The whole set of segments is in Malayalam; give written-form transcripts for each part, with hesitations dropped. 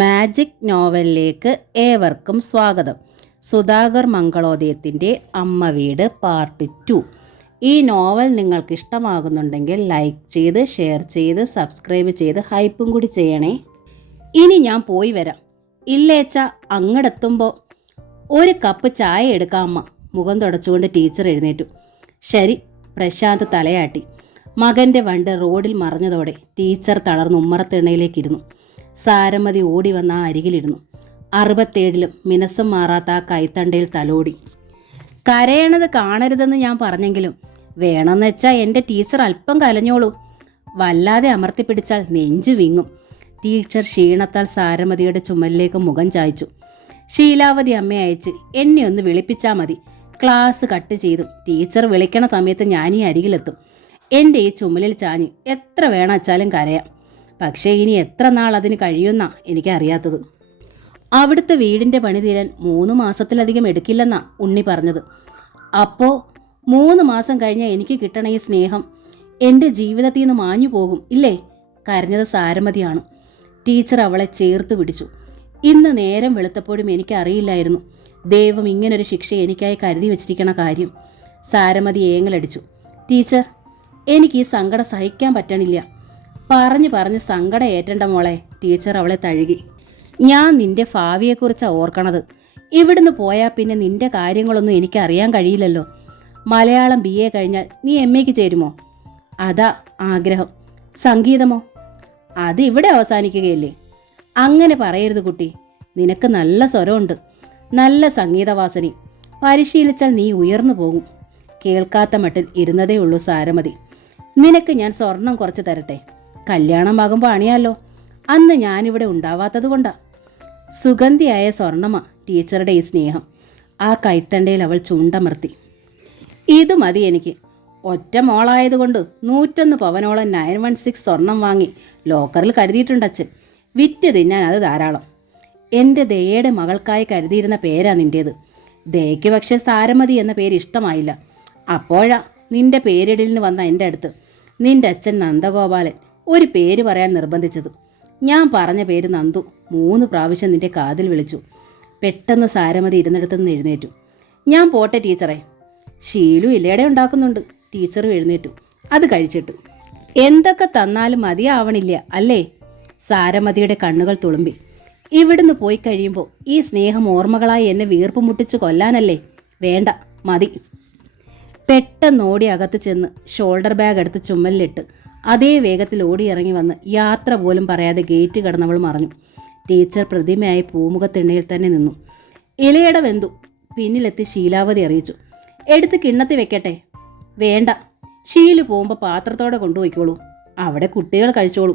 മാജിക് നോവലിലേക്ക് ഏവർക്കും സ്വാഗതം. സുധാകർ മംഗളോദയത്തിൻ്റെ അമ്മ വീട് പാർട്ട് 2. ഈ നോവൽ നിങ്ങൾക്ക് ഇഷ്ടമാകുന്നുണ്ടെങ്കിൽ ലൈക്ക് ചെയ്ത്, ഷെയർ ചെയ്ത്, സബ്സ്ക്രൈബ് ചെയ്ത് ഹൈപ്പും കൂടി ചെയ്യണേ. ഇനി ഞാൻ പോയി വരാം. ഇല്ലേച്ച അങ്ങടെത്തുമ്പോൾ ഒരു കപ്പ് ചായ എടുക്കാം അമ്മ. മുഖം തുടച്ചുകൊണ്ട് ടീച്ചർ എഴുന്നേറ്റു. ശരി, പ്രശാന്ത് തലയാട്ടി. മകൻ്റെ വണ്ട് റോഡിൽ മറഞ്ഞതോടെ ടീച്ചർ തളർന്ന് ഉമ്മറത്തിണയിലേക്കിരുന്നു. സാരമതി ഓടി വന്ന ആ അരികിലിരുന്നു. 67-ലും മിനസം മാറാത്ത ആ കൈത്തണ്ടയിൽ തലോടി. കരയണത് കാണരുതെന്ന് ഞാൻ പറഞ്ഞെങ്കിലും വേണമെന്ന് വെച്ചാൽ എൻ്റെ ടീച്ചർ അല്പം കലഞ്ഞോളൂ. വല്ലാതെ അമർത്തിപ്പിടിച്ചാൽ നെഞ്ചു വിങ്ങും. ടീച്ചർ ക്ഷീണത്താൽ സാരമതിയുടെ ചുമലിലേക്ക് മുഖം ചായ്ച്ചു. ശീലാവതി അമ്മയെ അയച്ച് എന്നെ ഒന്ന് വിളിപ്പിച്ചാൽ മതി. ക്ലാസ് കട്ട് ചെയ്തു ടീച്ചർ വിളിക്കണ സമയത്ത് ഞാൻ ഈ അരികിലെത്തും. എൻ്റെ ഈ ചുമലിൽ ചാഞ്ഞ് എത്ര വേണമെച്ചാലും കരയാം. പക്ഷേ ഇനി എത്ര നാൾ അതിന് കഴിയുമെന്നാ എനിക്കറിയാത്തത്. അവിടുത്തെ വീടിൻ്റെ പണി തീരാൻ 3 മാസത്തിലധികം എടുക്കില്ലെന്നാ ഉണ്ണി പറഞ്ഞത്. അപ്പോൾ 3 മാസം കഴിഞ്ഞാൽ എനിക്ക് കിട്ടണ ഈ സ്നേഹം എൻ്റെ ജീവിതത്തിൽ നിന്ന് മാഞ്ഞു പോകും ഇല്ലേ? കരഞ്ഞത് സാരമതിയാണ്. ടീച്ചർ അവളെ ചേർത്ത് പിടിച്ചു. ഇന്ന് നേരം വെളുത്തപ്പോഴും എനിക്കറിയില്ലായിരുന്നു ദൈവം ഇങ്ങനൊരു ശിക്ഷ എനിക്കായി കരുതി വെച്ചിരിക്കണ കാര്യം. സാരമതി ഏങ്ങലടിച്ചു. ടീച്ചർ, എനിക്ക് ഈ സങ്കടം സഹിക്കാൻ പറ്റണില്ല. പറഞ്ഞ് സങ്കടം ഏറ്റണ്ട മോളെ. ടീച്ചർ അവളെ തഴുകി. ഞാൻ നിന്റെ ഭാവിയെക്കുറിച്ചാണ് ഓർക്കണത്. ഇവിടുന്ന് പോയാൽ പിന്നെ നിന്റെ കാര്യങ്ങളൊന്നും എനിക്കറിയാൻ കഴിയില്ലല്ലോ. മലയാളം BA കഴിഞ്ഞാൽ നീ MAക്ക് ചേരുമോ? അതാ ആഗ്രഹം. സംഗീതമോ? അത് ഇവിടെ അവസാനിക്കുകയല്ലേ? അങ്ങനെ പറയരുത് കുട്ടി. നിനക്ക് നല്ല സ്വരമുണ്ട്, നല്ല സംഗീതവാസനി. പരിശീലിച്ചാൽ നീ ഉയർന്നു പോകും. കേൾക്കാത്ത മട്ടിൽ ഇരുന്നതേ ഉള്ളൂ സാരമതി. നിനക്ക് ഞാൻ സ്വർണം കുറച്ച് തരട്ടെ? കല്യാണമാകുമ്പോൾ അണിയാലോ. അന്ന് ഞാനിവിടെ ഉണ്ടാവാത്തത് കൊണ്ടാ. സുഗന്ധിയായ സ്വർണമാ ടീച്ചറുടെ ഈ സ്നേഹം. ആ കൈത്തണ്ടയിൽ അവൾ ചൂണ്ടമർത്തി. ഇത് മതി എനിക്ക്. ഒറ്റ മോളായതുകൊണ്ട് 101 പവനോളം 916 സ്വർണം വാങ്ങി ലോക്കറിൽ കരുതിയിട്ടുണ്ട് അച്ഛൻ. വിറ്റ് തിന്നാൻ അത് ധാരാളം. എൻ്റെ ദയയുടെ മകൾക്കായി കരുതിയിരുന്ന പേരാ നിൻ്റേത്. ദയയ്ക്ക് പക്ഷേ സാരമതി എന്ന പേര് ഇഷ്ടമായില്ല. അപ്പോഴാ നിന്റെ പേരിടലിന് വന്ന എൻ്റെ അടുത്ത് നിന്റെ അച്ഛൻ നന്ദഗോപാലൻ ഒരു പേര് പറയാൻ നിർബന്ധിച്ചത്. ഞാൻ പറഞ്ഞ പേര് നന്ദു 3 പ്രാവശ്യം നിന്റെ കാതിൽ വിളിച്ചു. പെട്ടെന്ന് സാരമതി ഇരുന്നിടത്തുനിന്ന് എഴുന്നേറ്റു. ഞാൻ പോട്ടെ ടീച്ചറെ. ഷീലു ഇലയുടെ ഉണ്ടാക്കുന്നുണ്ട്. ടീച്ചറും എഴുന്നേറ്റു. അത് കഴിച്ചിട്ടു. എന്തൊക്കെ തന്നാലും മതിയാവണില്ല അല്ലേ? സാരമതിയുടെ കണ്ണുകൾ തുളുമ്പി. ഇവിടുന്ന് പോയി കഴിയുമ്പോൾ ഈ സ്നേഹം ഓർമ്മകളായി എന്നെ വീർപ്പ് മുട്ടിച്ച് കൊല്ലാനല്ലേ? വേണ്ട, മതി. പെട്ടെന്ന് ഓടി അകത്ത് ചെന്ന് ഷോൾഡർ ബാഗ് എടുത്ത് ചുമലിലിട്ട് അതേ വേഗത്തിൽ ഓടിയിറങ്ങി വന്ന് യാത്ര പോലും പറയാതെ ഗേറ്റ് കടന്നവൾ മറഞ്ഞു. ടീച്ചർ പ്രതിമയായി പൂമുഖത്തിണ്ണയിൽ തന്നെ നിന്നു. ഇലയട വെന്തു. പിന്നിലെത്തി ശീലാവതി അറിയിച്ചു. എടുത്ത് കിണ്ണത്തി വെക്കട്ടെ? വേണ്ട, ഷീല് പോകുമ്പോൾ പാത്രത്തോടെ കൊണ്ടുപോയിക്കോളൂ. അവിടെ കുട്ടികൾ കഴിച്ചോളൂ.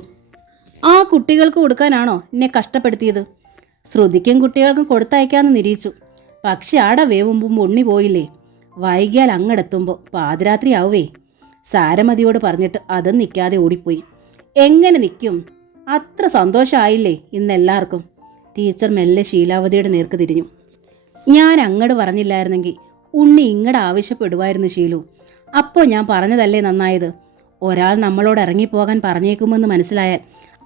ആ കുട്ടികൾക്ക് കൊടുക്കാനാണോ എന്നെ കഷ്ടപ്പെടുത്തിയത്? ശ്രുതിക്കും കുട്ടികൾക്കും കൊടുത്തയക്കാമെന്ന് നിരീച്ചു. പക്ഷെ ആട വേവുമ്പും ഉണ്ണി പോയില്ലേ? വൈകിയാൽ അങ്ങടെത്തുമ്പോൾ പാതിരാത്രി ആവുവേ. സാരമതിയോട് പറഞ്ഞിട്ട് അതും നിൽക്കാതെ ഓടിപ്പോയി. എങ്ങനെ നിൽക്കും? അത്ര സന്തോഷമായില്ലേ ഇന്നെല്ലാവർക്കും? ടീച്ചർ മെല്ലെ ശീലാവതിയുടെ നേർക്ക് തിരിഞ്ഞു. ഞാൻ അങ്ങട് പറഞ്ഞില്ലായിരുന്നെങ്കിൽ ഉണ്ണി ഇങ്ങട് ആവശ്യപ്പെടുമായിരുന്നു ഷീലു. അപ്പോൾ ഞാൻ പറഞ്ഞതല്ലേ നന്നായത്. ഒരാൾ നമ്മളോട് ഇറങ്ങിപ്പോകാൻ പറഞ്ഞേക്കുമെന്ന് മനസ്സിലായാൽ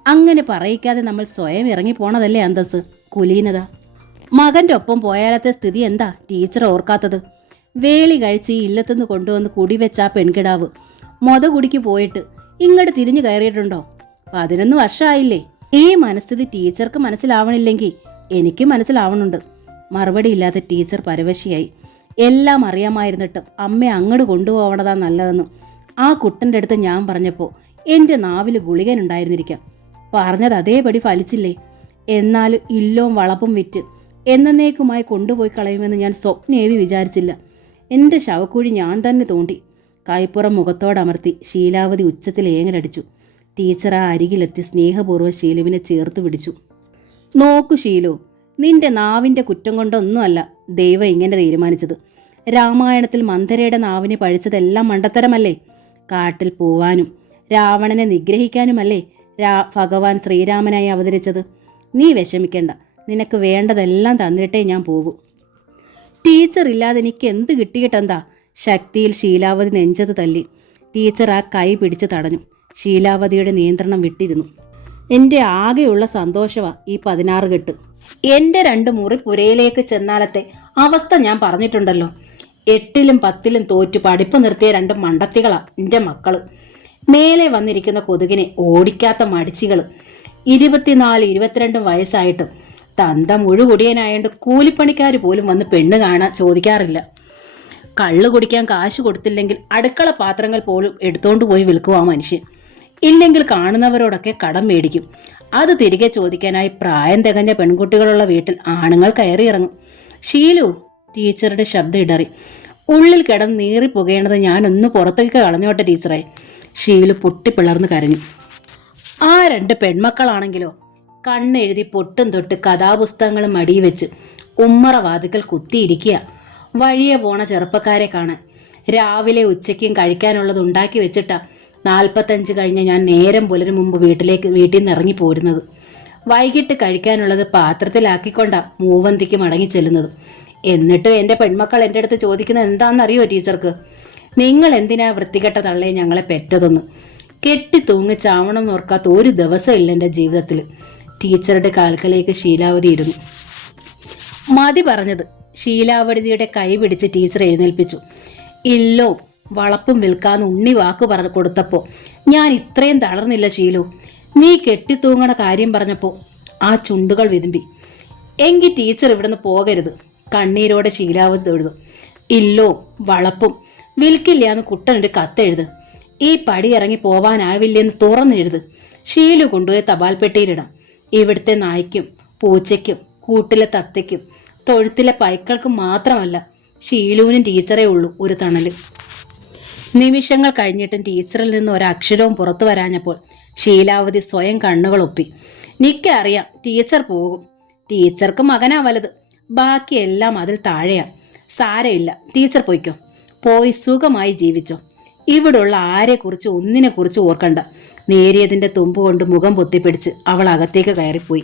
അങ്ങനെ പറയിക്കാതെ നമ്മൾ സ്വയം ഇറങ്ങിപ്പോണതല്ലേ അന്തസ്, കുലീനത. മകൻ്റെ ഒപ്പം പോയാലത്തെ സ്ഥിതി എന്താ ടീച്ചർ ഓർക്കാത്തത്? വേളി കഴിച്ച് ഈ ഇല്ലത്തുനിന്ന് കൊണ്ടുവന്ന് കുടിവെച്ച ആ പെൺകിടാവ് കുടിക്ക് പോയിട്ട് ഇങ്ങോട്ട് തിരിഞ്ഞു കയറിയിട്ടുണ്ടോ? 11 വർഷമായില്ലേ? ഈ മനസ്ഥിതി ടീച്ചർക്ക് മനസ്സിലാവണില്ലെങ്കിൽ എനിക്ക് മനസ്സിലാവണുണ്ട്. മറുപടി ഇല്ലാതെ ടീച്ചർ പരവശിയായി. എല്ലാം അറിയാമായിരുന്നിട്ടും അമ്മയെ അങ്ങോട്ട് കൊണ്ടുപോകണതാ നല്ലതെന്ന് ആ കുട്ടൻ്റെ അടുത്ത് ഞാൻ പറഞ്ഞപ്പോൾ എൻ്റെ നാവിൽ ഗുളികനുണ്ടായിരുന്നിരിക്കാം. പറഞ്ഞത് അതേപടി ഫലിച്ചില്ലേ? എന്നാലും ഇല്ലോം വളപ്പും വിറ്റ് എന്നേക്കുമായി കൊണ്ടുപോയി കളയുമെന്ന് ഞാൻ സ്വപ്നേവി വിചാരിച്ചില്ല. എൻ്റെ ശവക്കുഴി ഞാൻ തന്നെ തോണ്ടി. കൈപ്പുറം മുഖത്തോടമർത്തി ശീലാവതി ഉച്ചത്തിൽ ഏങ്ങലടിച്ചു. ടീച്ചർ ആ അരികിലെത്തി സ്നേഹപൂർവ്വം ഷീലുവിനെ ചേർത്ത് പിടിച്ചു. നോക്കു ഷീലു, നിന്റെ നാവിൻ്റെ കുറ്റം കൊണ്ടൊന്നുമല്ല ദൈവം ഇങ്ങനെ തീരുമാനിച്ചത്. രാമായണത്തിൽ മന്ധരയുടെ നാവിനെ പഴിച്ചതെല്ലാം മണ്ടത്തരമല്ലേ? കാട്ടിൽ പോവാനും രാവണനെ നിഗ്രഹിക്കാനുമല്ലേ ഭഗവാൻ ശ്രീരാമനായി അവതരിച്ചത്. നീ വിഷമിക്കണ്ട, നിനക്ക് വേണ്ടതെല്ലാം തന്നിട്ടേ ഞാൻ പോകൂ. ടീച്ചർ ഇല്ലാതെ എനിക്ക് എന്ത് കിട്ടിയിട്ടെന്താ? ശക്തിയിൽ ശീലാവതി നെഞ്ചത് തല്ലി. ടീച്ചർ ആ കൈ പിടിച്ച് തടഞ്ഞു. ശീലാവതിയുടെ നിയന്ത്രണം വിട്ടിരുന്നു. എൻ്റെ ആകെയുള്ള സന്തോഷമാണ് ഈ 16 കെട്ട്. എൻ്റെ 2 മുറി പുരയിലേക്ക് ചെന്നാലത്തെ അവസ്ഥ ഞാൻ പറഞ്ഞിട്ടുണ്ടല്ലോ. 8ലും 10ലും തോറ്റു പഠിപ്പ് നിർത്തിയ 2 മണ്ടത്തികളാ എൻ്റെ മക്കള്. മേലെ വന്നിരിക്കുന്ന കൊതുകിനെ ഓടിക്കാത്ത മടിച്ചികൾ. 24, 22 വയസ്സായിട്ടും തന്ത മുഴുകുടിയനായോണ്ട് കൂലിപ്പണിക്കാർ പോലും വന്ന് പെണ്ണ് കാണാൻ ചോദിക്കാറില്ല. കള്ള് കുടിക്കാൻ കാശ് കൊടുത്തില്ലെങ്കിൽ അടുക്കള പാത്രങ്ങൾ പോലും എടുത്തോണ്ട് പോയി വിൽക്കുവാ മനുഷ്യൻ. ഇല്ലെങ്കിൽ കാണുന്നവരോടൊക്കെ കടം മേടിക്കും. അത് തിരികെ ചോദിക്കാനായി പ്രായം തികഞ്ഞ പെൺകുട്ടികളുള്ള വീട്ടിൽ ആണുങ്ങൾ കയറി ഇറങ്ങും. ഷീലു, ടീച്ചറുടെ ശബ്ദം ഇടറി. ഉള്ളിൽ കിടന്ന് നീറി പുകയണത് ഞാനൊന്ന് പുറത്തേക്ക് കളഞ്ഞോട്ടെ ടീച്ചറെ. ഷീലു പൊട്ടിപ്പിളർന്ന് കരഞ്ഞു. ആ 2 പെൺമക്കളാണെങ്കിലോ കണ്ണെഴുതി പൊട്ടും തൊട്ട് കഥാപുസ്തകങ്ങളും മടിയിൽ വെച്ച് ഉമ്മറ വാതിക്കൽ കുത്തിയിരിക്കുക. വഴിയെ പോണ ചെറുപ്പക്കാരെ കാണാൻ. രാവിലെ ഉച്ചയ്ക്കും കഴിക്കാനുള്ളത് ഉണ്ടാക്കി വെച്ചിട്ടാ 45 കഴിഞ്ഞ് ഞാൻ നേരം പുലരും മുമ്പ് വീട്ടിൽ നിന്ന് ഇറങ്ങി പോരുന്നത്. വൈകിട്ട് കഴിക്കാനുള്ളത് പാത്രത്തിലാക്കിക്കൊണ്ടാ മൂവന്തിക്ക് മടങ്ങി ചെല്ലുന്നത്. എന്നിട്ടും എൻ്റെ പെൺമക്കൾ എൻ്റെ അടുത്ത് ചോദിക്കുന്നത് എന്താണെന്നറിയോ ടീച്ചർക്ക്? നിങ്ങൾ എന്തിനാ വൃത്തികെട്ട തള്ളയെ ഞങ്ങളെ പെറ്റതെന്ന്. കെട്ടി തൂങ്ങി ചാവണം നോർക്കാത്ത ഒരു ദിവസം ഇല്ല എൻ്റെ ജീവിതത്തിൽ. ടീച്ചറുടെ കാൽക്കലേക്ക് ശീലാവതി ഇരുന്നു. മതി പറഞ്ഞത്. ശീലാവതിയുടെ കൈ പിടിച്ച് ടീച്ചർ എഴുന്നേൽപ്പിച്ചു. ഇല്ലോ വളപ്പും വിൽക്കാന്ന് ഉണ്ണി വാക്ക് കൊടുത്തപ്പോൾ ഞാൻ ഇത്രയും തളർന്നില്ല ഷീലു. നീ കെട്ടിത്തൂങ്ങണ കാര്യം പറഞ്ഞപ്പോൾ ആ ചുണ്ടുകൾ വിതുമ്പി. എങ്കിൽ ടീച്ചർ ഇവിടുന്ന് പോകരുത്. കണ്ണീരോടെ ശീലാവതി തൊഴുതു. ഇല്ലോ വളപ്പും വിൽക്കില്ലാന്ന് കുട്ടനൊരു കത്തെഴുത്. ഈ പടി ഇറങ്ങി പോവാനാവില്ലെന്ന് തുറന്നെഴുത്. ഷീലു കൊണ്ടുപോയി തപാൽപ്പെട്ടിയിലിടാം. ഇവിടുത്തെ നായ്ക്കും പൂച്ചയ്ക്കും കൂട്ടിലെ തത്തയ്ക്കും തൊഴുത്തിലെ പൈക്കൾക്കും മാത്രമല്ല, ഷീലുവിനും ടീച്ചറേ ഉള്ളൂ ഒരു തണല്. നിമിഷങ്ങൾ കഴിഞ്ഞിട്ടും ടീച്ചറിൽ നിന്ന് ഒരക്ഷരവും പുറത്തു വരാഞ്ഞപ്പോൾ ശീലാവതി സ്വയം കണ്ണുകളൊപ്പി. നിക്കറിയാം ടീച്ചർ പോകും. ടീച്ചർക്ക് മകനാ വലുത്, ബാക്കിയെല്ലാം അതിൽ താഴെയാണ്. സാരമില്ല, ടീച്ചർ പോയിക്കോ. പോയി സുഖമായി ജീവിച്ചോ. ഇവിടുള്ള ആരെക്കുറിച്ച് ഒന്നിനെക്കുറിച്ച് ഓർക്കണ്ട. നേരിയതിൻ്റെ തുമ്പ് കൊണ്ട് മുഖം പൊത്തിപ്പിടിച്ച് അവൾ അകത്തേക്ക് കയറിപ്പോയി.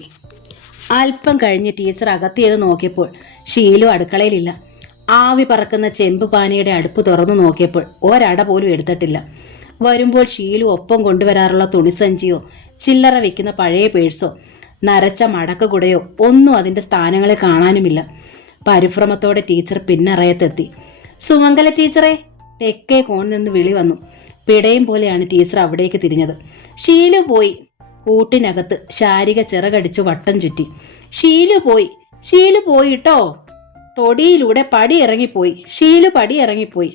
അല്പം കഴിഞ്ഞ് ടീച്ചർ അകത്തിയത് നോക്കിയപ്പോൾ ഷീലു അടുക്കളയിലില്ല. ആവി പറക്കുന്ന ചെമ്പ് പാനയുടെ അടുപ്പ് തുറന്നു നോക്കിയപ്പോൾ ഒരട പോലും എടുത്തിട്ടില്ല. വരുമ്പോൾ ഷീലു ഒപ്പം കൊണ്ടുവരാറുള്ള തുണിസഞ്ചിയോ ചില്ലറ വെക്കുന്ന പഴയ പേഴ്സോ നരച്ച മടക്ക് കുടയോ ഒന്നും അതിൻ്റെ സ്ഥാനങ്ങളിൽ കാണാനുമില്ല. പരിഭ്രമത്തോടെ ടീച്ചർ പിന്നറയത്തെത്തി. സുമംഗല ടീച്ചറെ, തെക്കേ കോണിൽ നിന്ന് വിളി വന്നു. പിടയും പോലെയാണ് ടീച്ചർ അവിടേക്ക് തിരിഞ്ഞത്. ഷീലു പോയി. കൂട്ടിനകത്ത് ശാരിക ചിറകടിച്ചു വട്ടം ചുറ്റി. ഷീലു പോയി, ഷീലു പോയിട്ടോ. തൊടിയിലൂടെ പടി ഇറങ്ങിപ്പോയി, ഷീലു പടി ഇറങ്ങിപ്പോയി.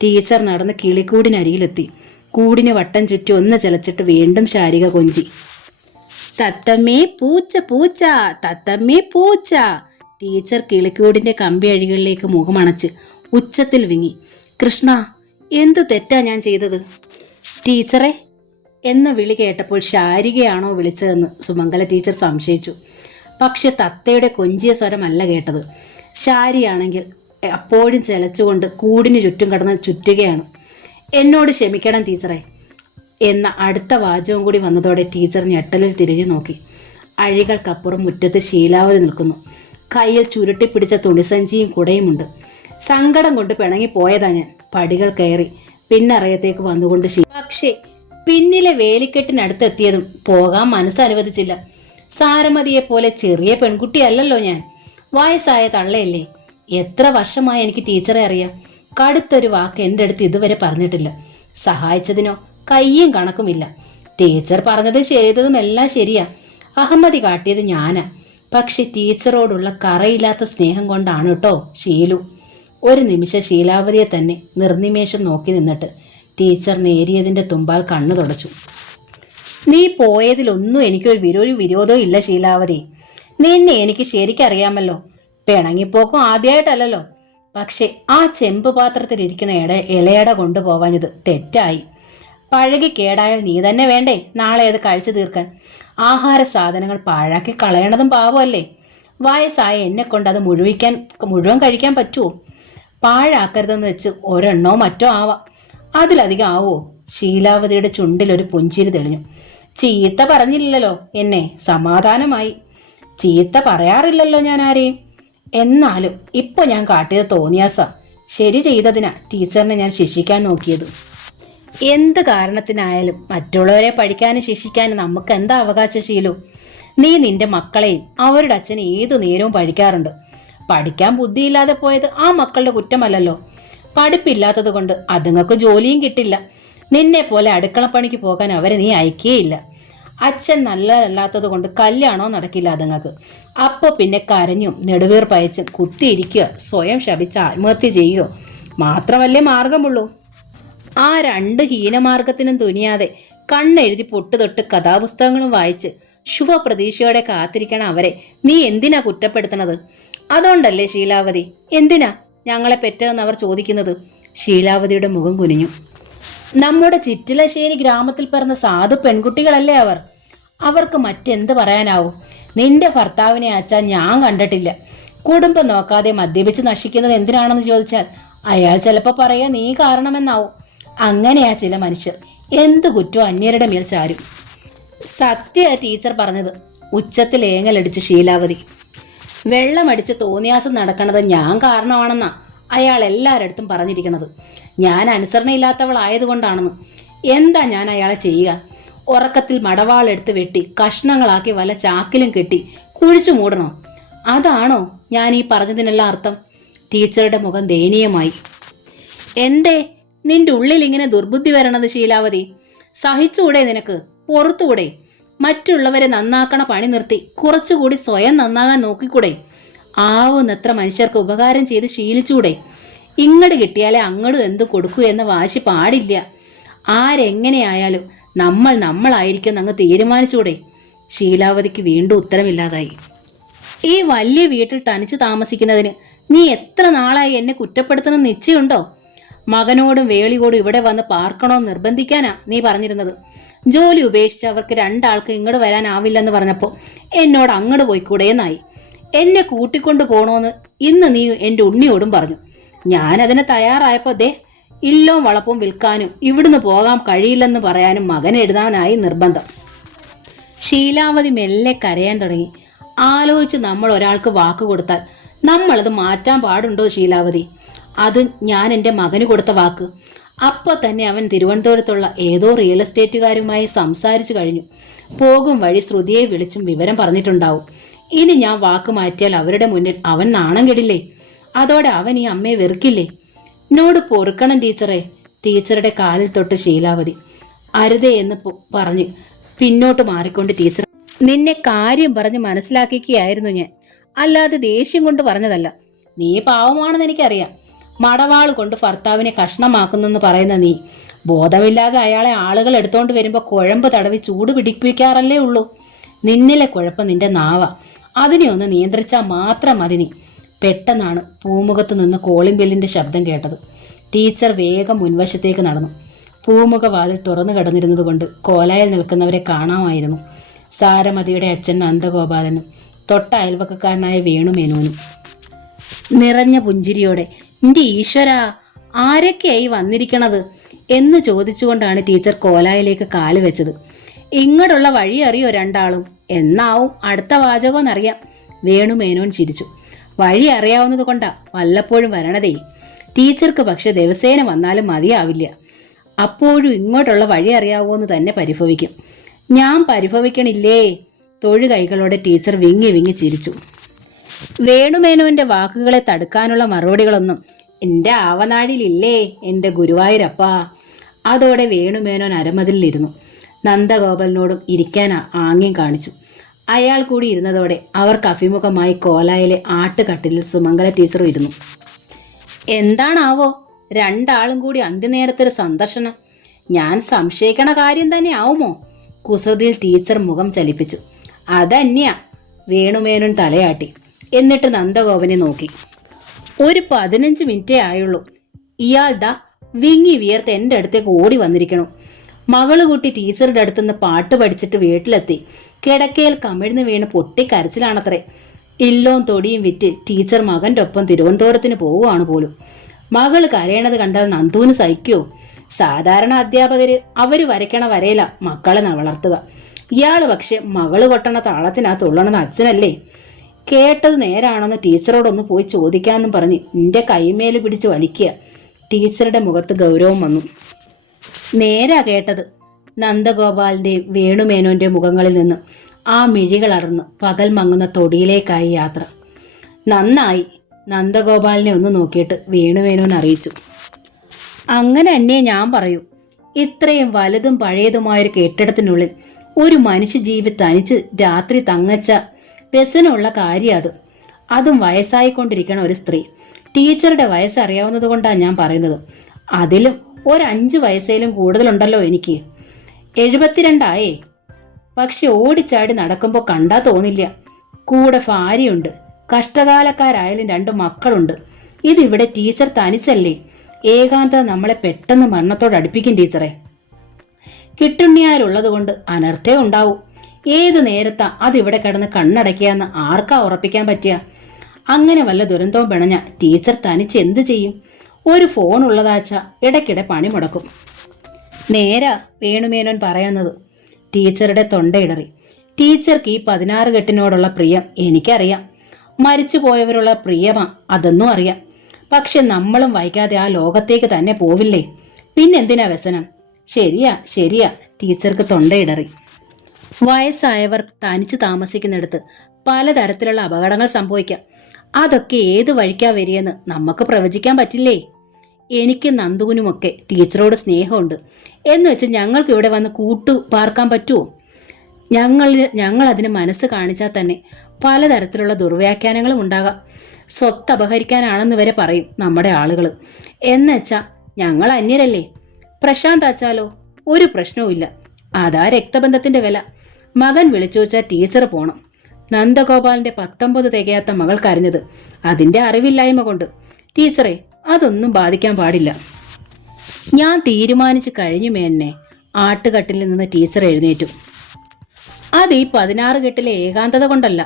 ടീച്ചർ നടന്ന് കിളിക്കൂടിനരികിലെത്തി. കൂടിന് വട്ടം ചുറ്റി ഒന്ന് ചലച്ചിട്ട് വീണ്ടും ശാരിക കൊഞ്ചി. തത്തമ്മേ പൂച്ച പൂച്ച, തത്തമ്മേ പൂച്ച. ടീച്ചർ കിളിക്കൂടിന്റെ കമ്പി അഴികളിലേക്ക് മുഖമണച്ച് ഉച്ചത്തിൽ വിങ്ങി. കൃഷ്ണ, എന്തു തെറ്റാ ഞാൻ ചെയ്തത്? ടീച്ചറെ എന്ന വിളി കേട്ടപ്പോൾ ശാരികയാണോ വിളിച്ചതെന്ന് സുമംഗല ടീച്ചർ സംശയിച്ചു. പക്ഷെ തത്തയുടെ കൊഞ്ചിയ സ്വരമല്ല കേട്ടത്. ശാരിയാണെങ്കിൽ അപ്പോഴും ചെലച്ചുകൊണ്ട് കൂടിന് ചുറ്റും കടന്ന് ചുറ്റുകയാണ്. എന്നോട് ക്ഷമിക്കണം ടീച്ചറെ എന്ന അടുത്ത വാചകം കൂടി വന്നതോടെ ടീച്ചർ ഞെട്ടലിൽ തിരിഞ്ഞു നോക്കി. അഴികൾക്കപ്പുറം മുറ്റത്ത് ശീലാവതി നിൽക്കുന്നു. കയ്യിൽ ചുരുട്ടിപ്പിടിച്ച തുണിസഞ്ചിയും കുടയുമുണ്ട്. സങ്കടം കൊണ്ട് പിണങ്ങിപ്പോയതാ ഞാൻ. പടികൾ കയറി പിന്നറയത്തേക്ക് വന്നുകൊണ്ട് പക്ഷേ പിന്നിലെ വേലിക്കെട്ടിനടുത്തെത്തിയതും പോകാൻ മനസ്സനുവദിച്ചില്ല. സാരമതിയെപ്പോലെ ചെറിയ പെൺകുട്ടിയല്ലല്ലോ ഞാൻ. വയസ്സായ തള്ളയല്ലേ. എത്ര വർഷമായി എനിക്ക് ടീച്ചറെ അറിയാം. കടുത്തൊരു വാക്ക് എൻ്റെ അടുത്ത് ഇതുവരെ പറഞ്ഞിട്ടില്ല. സഹായിച്ചതിനോ കയ്യും കണക്കുമില്ല. ടീച്ചർ പറഞ്ഞത് ചെയ്തതും എല്ലാം ശരിയാ. അഹമ്മതി കാട്ടിയത് ഞാനാ. പക്ഷെ ടീച്ചറോടുള്ള കറയില്ലാത്ത സ്നേഹം കൊണ്ടാണ് കേട്ടോ ഷീലു. ഒരു നിമിഷം ശീലാവതിയെ തന്നെ നിർനിമേഷം നോക്കി നിന്നിട്ട് ടീച്ചർ നേരിയതിൻ്റെ തുമ്പാൽ കണ്ണു തുടച്ചു. നീ പോയതിലൊന്നും എനിക്കൊരു വിരോധവും ഇല്ല ശീലാവതി. നിന്നെ എനിക്ക് ശരിക്കറിയാമല്ലോ. പിണങ്ങിപ്പോക്കും ആദ്യമായിട്ടല്ലല്ലോ. പക്ഷെ ആ ചെമ്പ് പാത്രത്തിലിരിക്കുന്ന ഇലയട കൊണ്ടുപോവാഞ്ഞത് തെറ്റായി. പഴകി കേടായാൽ നീ തന്നെ വേണ്ടേ നാളെ അത് കഴിച്ചു തീർക്കാൻ? ആഹാര സാധനങ്ങൾ പാഴാക്കി കളയണതും പാവമല്ലേ. വയസ്സായ എന്നെ കൊണ്ട് അത് മുഴുവൻ കഴിക്കാൻ പറ്റുമോ? പാഴാക്കരുതെന്ന് വെച്ച് ഒരെണ്ണോ മറ്റോ ആവാം, അതിലധികം ആവോ? ശീലാവതിയുടെ ചുണ്ടിലൊരു പുഞ്ചിരി തെളിഞ്ഞു. ചീത്ത പറഞ്ഞില്ലല്ലോ എന്നെ, സമാധാനമായി. ചീത്ത പറയാറില്ലല്ലോ ഞാൻ ആരെയും. എന്നാലും ഇപ്പോൾ ഞാൻ കാട്ടിയത് തോന്നിയാസാ. ശരി ചെയ്തതിനാ ടീച്ചറിനെ ഞാൻ ശിക്ഷിക്കാൻ നോക്കിയത്. എന്ത് കാരണത്തിനായാലും മറ്റുള്ളവരെ പഠിക്കാനും ശിക്ഷിക്കാനും നമുക്ക് എന്താ അവകാശം ശീലു? നീ നിന്റെ മക്കളെയും അവരുടെ അച്ഛനെ ഏതു നേരവും പഠിക്കാറുണ്ട്. പഠിക്കാൻ ബുദ്ധിയില്ലാതെ പോയത് ആ മക്കളുടെ കുറ്റമല്ലല്ലോ. പഠിപ്പില്ലാത്തത് കൊണ്ട് അതുങ്ങൾക്ക് ജോലിയും കിട്ടില്ല. നിന്നെ പോലെ അടുക്കളപ്പണിക്ക് പോകാൻ അവരെ നീ അയക്കേയില്ല. അച്ഛൻ നല്ലതല്ലാത്തത് കൊണ്ട് കല്യാണോ നടക്കില്ല അതുങ്ങൾക്ക്. അപ്പൊ പിന്നെ കരഞ്ഞും നെടുവീർപ്പയച്ചും കുത്തിയിരിക്കുക, സ്വയം ശപിച്ച് ആത്മഹത്യ ചെയ്യുകയോ മാത്രമല്ലേ മാർഗമുള്ളൂ. ആ രണ്ട് ഹീനമാർഗത്തിനും തുനിയാതെ കണ്ണെഴുതി പൊട്ടുതൊട്ട് കഥാപുസ്തകങ്ങളും വായിച്ച് ശുഭപ്രതീക്ഷയോടെ കാത്തിരിക്കണ അവരെ നീ എന്തിനാ കുറ്റപ്പെടുത്തണത്? അതുകൊണ്ടല്ലേ ശീലാവതി എന്തിനാ ഞങ്ങളെ പെറ്റതെന്ന് അവർ ചോദിക്കുന്നത്. ശീലാവതിയുടെ മുഖം കുനിഞ്ഞു. നമ്മുടെ ചിറ്റിലശ്ശേരി ഗ്രാമത്തിൽ പിറന്ന സാധു പെൺകുട്ടികളല്ലേ അവർ. അവർക്ക് മറ്റെന്ത് പറയാനാവും? നിന്റെ ഭർത്താവിനെ അച്ഛാ ഞാൻ കണ്ടിട്ടില്ല. കുടുംബം നോക്കാതെ മദ്യപിച്ച് നശിക്കുന്നത് എന്തിനാണെന്ന് ചോദിച്ചാൽ അയാൾ ചിലപ്പോൾ പറയാ നീ കാരണമെന്നാവും. അങ്ങനെയാ ചില മനുഷ്യർ. എന്ത് കുറ്റവും അന്യരുടെ മേൽ ചാരും. സത്യ ടീച്ചർ പറഞ്ഞത്, ഉച്ചത്തിൽ ഏങ്ങലടിച്ചു ശീലാവതി. വെള്ളമടിച്ച് തോന്നിയാസം നടക്കണത് ഞാൻ കാരണമാണെന്നാ അയാൾ എല്ലാവരടുത്തും പറഞ്ഞിരിക്കണത്. ഞാൻ അനുസരണയില്ലാത്തവളായതുകൊണ്ടാണെന്ന്. എന്താ ഞാൻ അയാളെ ചെയ്യുക? ഉറക്കത്തിൽ മടവാളെടുത്ത് വെട്ടി കഷ്ണങ്ങളാക്കി വല്ല ചാക്കിലും കെട്ടി കുഴിച്ചു മൂടണോ? അതാണോ ഞാൻ ഈ പറഞ്ഞതിനെല്ലാം അർത്ഥം? ടീച്ചറുടെ മുഖം ദയനീയമായി. എന്തേ നിന്റെ ഉള്ളിൽ ഇങ്ങനെ ദുർബുദ്ധി വരണത് ശീലാവതി? സഹിച്ചുകൂടെ നിനക്ക്? പുറത്തുകൂടെ? മറ്റുള്ളവരെ നന്നാക്കണ പണി നിർത്തി കുറച്ചുകൂടി സ്വയം നന്നാകാൻ നോക്കിക്കൂടെ? ആവുന്നത്ര മനുഷ്യർക്ക് ഉപകാരം ചെയ്ത് ശീലിച്ചുകൂടെ? ഇങ്ങട് കിട്ടിയാലേ അങ്ങടും എന്ത് കൊടുക്കൂ എന്ന വാശി പാടില്ല. ആരെങ്ങനെയായാലും നമ്മളായിരിക്കും അങ്ങ് തീരുമാനിച്ചൂടെ? ശീലാവതിക്ക് വീണ്ടും ഉത്തരമില്ലാതായി. ഈ വലിയ വീട്ടിൽ തനിച്ച് താമസിക്കുന്നതിന് നീ എത്ര നാളായി എന്നെ കുറ്റപ്പെടുത്തണമെന്ന് നിശ്ചയുണ്ടോ? മകനോടും വേളിയോടും ഇവിടെ വന്ന് പാർക്കണോന്ന് നിർബന്ധിക്കാനാ നീ പറഞ്ഞിരുന്നത്. ജോലി ഉപേക്ഷിച്ച് അവർക്ക് രണ്ടാൾക്ക് ഇങ്ങോട്ട് വരാനാവില്ലെന്ന് പറഞ്ഞപ്പോൾ എന്നോട് അങ്ങോട്ട് പോയിക്കൂടെയെന്നായി. എന്നെ കൂട്ടിക്കൊണ്ടു പോകണമെന്ന് ഇന്ന് നീ എൻ്റെ ഉണ്ണിയോടും പറഞ്ഞു. ഞാനതിന് തയ്യാറായപ്പോൾ ദേ ഇല്ലോ വളപ്പും വിൽക്കാനും ഇവിടുന്ന് പോകാൻ കഴിയില്ലെന്ന് പറയാനും മകൻ എഴുതാനായി നിർബന്ധം. ശീലാവതി മെല്ലെ കരയാൻ തുടങ്ങി. ആലോചിച്ച് നമ്മൾ ഒരാൾക്ക് വാക്ക് കൊടുത്താൽ നമ്മളത് മാറ്റാൻ പാടുണ്ടോ ശീലാവതി? അത് ഞാൻ എൻ്റെ മകന് കൊടുത്ത വാക്ക്. അപ്പോൾ തന്നെ അവൻ തിരുവനന്തപുരത്തുള്ള ഏതോ റിയൽ എസ്റ്റേറ്റുകാരുമായി സംസാരിച്ചു കഴിഞ്ഞു. പോകും വഴി ശ്രുതിയെ വിളിച്ചും വിവരം പറഞ്ഞിട്ടുണ്ടാവും. ഇനി ഞാൻ വാക്ക് മാറ്റിയാൽ അവരുടെ മുന്നിൽ അവൻ നാണം കെടില്ലേ? അതോടെ അവൻ ഈ അമ്മയെ വെറുക്കില്ലേ? എന്നോട് പൊറുക്കണം ടീച്ചറെ. ടീച്ചറുടെ കാലിൽ തൊട്ട് ശീലാവതി. അരുതേ എന്ന് പറഞ്ഞ് പിന്നോട്ട് മാറിക്കൊണ്ട് ടീച്ചർ, നിന്നെ കാര്യം പറഞ്ഞ് മനസ്സിലാക്കിക്കുകയായിരുന്നു ഞാൻ, അല്ലാതെ ദേഷ്യം കൊണ്ട് പറഞ്ഞതല്ല. നീ പാവമാണെന്ന് എനിക്കറിയാം. മടവാള് കൊണ്ട് ഭർത്താവിനെ കഷ്ണമാക്കുന്നെന്ന് പറയുന്ന നീ ബോധമില്ലാതെ അയാളെ ആളുകൾ എടുത്തോണ്ട് വരുമ്പോൾ കുഴമ്പ് തടവി ചൂട് പിടിപ്പിക്കാറല്ലേ ഉള്ളൂ. നിന്നിലെ കുഴപ്പം നിന്റെ നാവ. അതിനെ ഒന്ന് നിയന്ത്രിച്ചാൽ മാത്രം മതി നീ. പെട്ടെന്നാണ് പൂമുഖത്ത് നിന്ന് കോളിംഗ് ബെല്ലിൻ്റെ ശബ്ദം കേട്ടത്. ടീച്ചർ വേഗം മുൻവശത്തേക്ക് നടന്നു. പൂമുഖ വാതിൽ തുറന്നു കിടന്നിരുന്നത് കൊണ്ട് കോലായിൽ നിൽക്കുന്നവരെ കാണാമായിരുന്നു. സാരമതിയുടെ അച്ഛൻ നന്ദഗോപാലനും തൊട്ട അയൽവക്കക്കാരനായ വേണുമേനോനും. നിറഞ്ഞ പുഞ്ചിരിയോടെ, എൻ്റെ ഈശ്വരാ, ആരൊക്കെയായി വന്നിരിക്കണത് എന്ന് ചോദിച്ചുകൊണ്ടാണ് ടീച്ചർ കോലായിലേക്ക് കാല് വെച്ചത്. ഇങ്ങോട്ടുള്ള വഴി അറിയോ രണ്ടാളും? എന്നാവും അടുത്ത വാചകമെന്നറിയാം. വേണുമേനോൻ ചിരിച്ചു. വഴി അറിയാവുന്നത് കൊണ്ടാ വല്ലപ്പോഴും വരണതേ. ടീച്ചർക്ക് പക്ഷെ ദിവസേന വന്നാലും മതിയാവില്ല. അപ്പോഴും ഇങ്ങോട്ടുള്ള വഴി അറിയാവോന്ന് തന്നെ പരിഭവിക്കും. ഞാൻ പരിഭവിക്കണില്ലേ? തൊഴു കൈകളോടെ ടീച്ചർ വിങ്ങി വിങ്ങി ചിരിച്ചു. വേണുമേനോന്റെ വാക്കുകളെ തടുക്കാനുള്ള മറുപടികളൊന്നും എൻ്റെ ആവനാഴിലില്ലേ എൻ്റെ ഗുരുവായൂരപ്പാ. അതോടെ വേണുമേനോൻ അരമതിലിരുന്നു. നന്ദഗോപാലിനോടും ഇരിക്കാൻ ആംഗ്യം കാണിച്ചു. അയാൾ കൂടി ഇരുന്നതോടെ അവർക്ക് അഭിമുഖമായി കോലായിലെ ആട്ടുകട്ടിലിൽ സുമംഗല ടീച്ചറും ഇരുന്നു. എന്താണാവോ രണ്ടാളും കൂടി അന്ത്യനേരത്തൊരു സന്ദർശനം? ഞാൻ സംശയിക്കണ കാര്യം തന്നെ ആവുമോ? കുസൃതിയിൽ ടീച്ചർ മുഖം ചലിപ്പിച്ചു. അതന്നെയാ. വേണുമേനോൻ തലയാട്ടി. എന്നിട്ട് നന്ദഗോപനെ നോക്കി. ഒരു 15 മിനിറ്റേ ആയുള്ളൂ. ഇയാൾ ദാ വിങ്ങി വിയർത്ത് എൻ്റെ അടുത്തേക്ക് ഓടി വന്നിരിക്കണു. മകള് കുട്ടി ടീച്ചറുടെ അടുത്തുനിന്ന് പാട്ട് പഠിച്ചിട്ട് വീട്ടിലെത്തി. കിടക്കയിൽ കമിഴ്ന്ന് വീണ് പൊട്ടിക്കരച്ചിലാണത്രേ. ഇല്ലോം തൊടിയും വിറ്റ് ടീച്ചർ മകൻ്റെ ഒപ്പം തിരുവനന്തപുരത്തിന് പോവുകയാണ് പോലും. മകൾ കരയണത് കണ്ടാൽ നന്ദുവിന് സഹിക്കുമോ? സാധാരണ അധ്യാപകര് അവര് വരയ്ക്കണ വരയില മക്കളെ വളർത്തുക. ഇയാൾ പക്ഷെ മകള് കൊട്ടണ താളത്തിനകത്ത് ഉള്ളണത് അച്ഛനല്ലേ. കേട്ടത് നേരാണെന്ന് ടീച്ചറോടൊന്ന് പോയി ചോദിക്കാമെന്നും പറഞ്ഞ് എൻ്റെ കൈമേൽ പിടിച്ച് വലിക്കുക. ടീച്ചറുടെ മുഖത്ത് ഗൗരവം വന്നു. നേരാ കേട്ടത്. നന്ദഗോപാലിൻ്റെയും വേണുമേനോൻ്റെ മുഖങ്ങളിൽ നിന്ന് ആ മിഴികൾ അടർന്ന് പകൽ മങ്ങുന്ന തൊടിയിലേക്കായി യാത്ര. നന്നായി. നന്ദഗോപാലിനെ ഒന്ന് നോക്കിയിട്ട് വേണുമേനോൻ അറിയിച്ചു. അങ്ങനെ തന്നെ ഞാൻ പറയൂ. ഇത്രയും വലുതും പഴയതുമായൊരു കെട്ടിടത്തിനുള്ളിൽ ഒരു മനുഷ്യജീവി തനിച്ച് രാത്രി തങ്ങച്ച വ്യസനമുള്ള കാര്യം അത്. അതും വയസ്സായിക്കൊണ്ടിരിക്കണ ഒരു സ്ത്രീ. ടീച്ചറുടെ വയസ്സറിയാവുന്നത് കൊണ്ടാണ് ഞാൻ പറയുന്നത്. അതിലും ഒരു 5 വയസ്സേലും കൂടുതലുണ്ടല്ലോ എനിക്ക്. 72 പക്ഷെ ഓടിച്ചാടി നടക്കുമ്പോൾ കണ്ടാ തോന്നില്ല. കൂടെ ഭാര്യയുണ്ട്, കഷ്ടകാലക്കാരായാലും 2 മക്കളുണ്ട്. ഇതിവിടെ ടീച്ചർ തനിച്ചല്ലേ. ഏകാന്തത നമ്മളെ പെട്ടെന്ന് മരണത്തോട് അടുപ്പിക്കും ടീച്ചറെ. കിട്ടുണ്ണിയാരുള്ളത് കൊണ്ട് അനർത്ഥേ ഉണ്ടാവൂ. ഏതു നേരത്താ അതിവിടെ കിടന്ന് കണ്ണടക്കിയാന്ന് ആർക്കാ ഉറപ്പിക്കാൻ പറ്റിയ? അങ്ങനെ വല്ല ദുരന്തവും പിണഞ്ഞ ടീച്ചർ തനിച്ച് എന്തു ചെയ്യും? ഒരു ഫോൺ ഉള്ളതാച്ച ഇടയ്ക്കിടെ പണി മുടക്കും. നേരാ വേണുമേനോൻ പറയുന്നത്. ടീച്ചറുടെ തൊണ്ടയിടറി. ടീച്ചർക്ക് ഈ 16 കെട്ടിനോടുള്ള പ്രിയം എനിക്കറിയാം. മരിച്ചു പോയവരുള്ള പ്രിയമാ അതൊന്നും അറിയാം. പക്ഷെ നമ്മളും വൈകാതെ ആ ലോകത്തേക്ക് തന്നെ പോവില്ലേ? പിന്നെന്തിനാ വ്യസനം? ശരിയാ ശരിയാ. ടീച്ചർക്ക് തൊണ്ടയിടറി. വയസ്സായവർ തനിച്ച് താമസിക്കുന്നിടത്ത് പലതരത്തിലുള്ള അപകടങ്ങൾ സംഭവിക്കാം. അതൊക്കെ ഏത് വഴിക്കാ വരികയെന്ന് നമുക്ക് പ്രവചിക്കാൻ പറ്റില്ലേ? എനിക്ക് നന്ദുവിനുമൊക്കെ ടീച്ചറോട് സ്നേഹമുണ്ട് എന്ന് വെച്ച് ഞങ്ങൾക്ക് ഇവിടെ വന്ന് കൂട്ടു പാർക്കാൻ പറ്റുമോ? ഞങ്ങൾ അതിന് മനസ്സ് കാണിച്ചാൽ തന്നെ പലതരത്തിലുള്ള ദുർവ്യാഖ്യാനങ്ങളും ഉണ്ടാകാം. സ്വത്ത് അപഹരിക്കാനാണെന്ന് വരെ പറയും നമ്മുടെ ആളുകൾ. എന്നുവെച്ചാ ഞങ്ങൾ അന്യരല്ലേ. പ്രശാന്ത് അച്ചാലോ ഒരു പ്രശ്നവുമില്ല. അതാ രക്തബന്ധത്തിന്റെ വില. മകൻ വിളിച്ചു വെച്ചാൽ ടീച്ചർ പോണം. നന്ദഗോപാലിന്റെ 19 തികയാത്ത മകൾ കരഞ്ഞത് അതിന്റെ അറിവില്ലായ്മ കൊണ്ട്. ടീച്ചറെ അതൊന്നും ബാധിക്കാൻ പാടില്ല. ഞാൻ തീരുമാനിച്ചു കഴിഞ്ഞു മേന്നെ. ആട്ടുകട്ടിൽ നിന്ന് ടീച്ചർ എഴുന്നേറ്റു. അത് ഈ 16 കെട്ടിലെ ഏകാന്തത കൊണ്ടല്ല,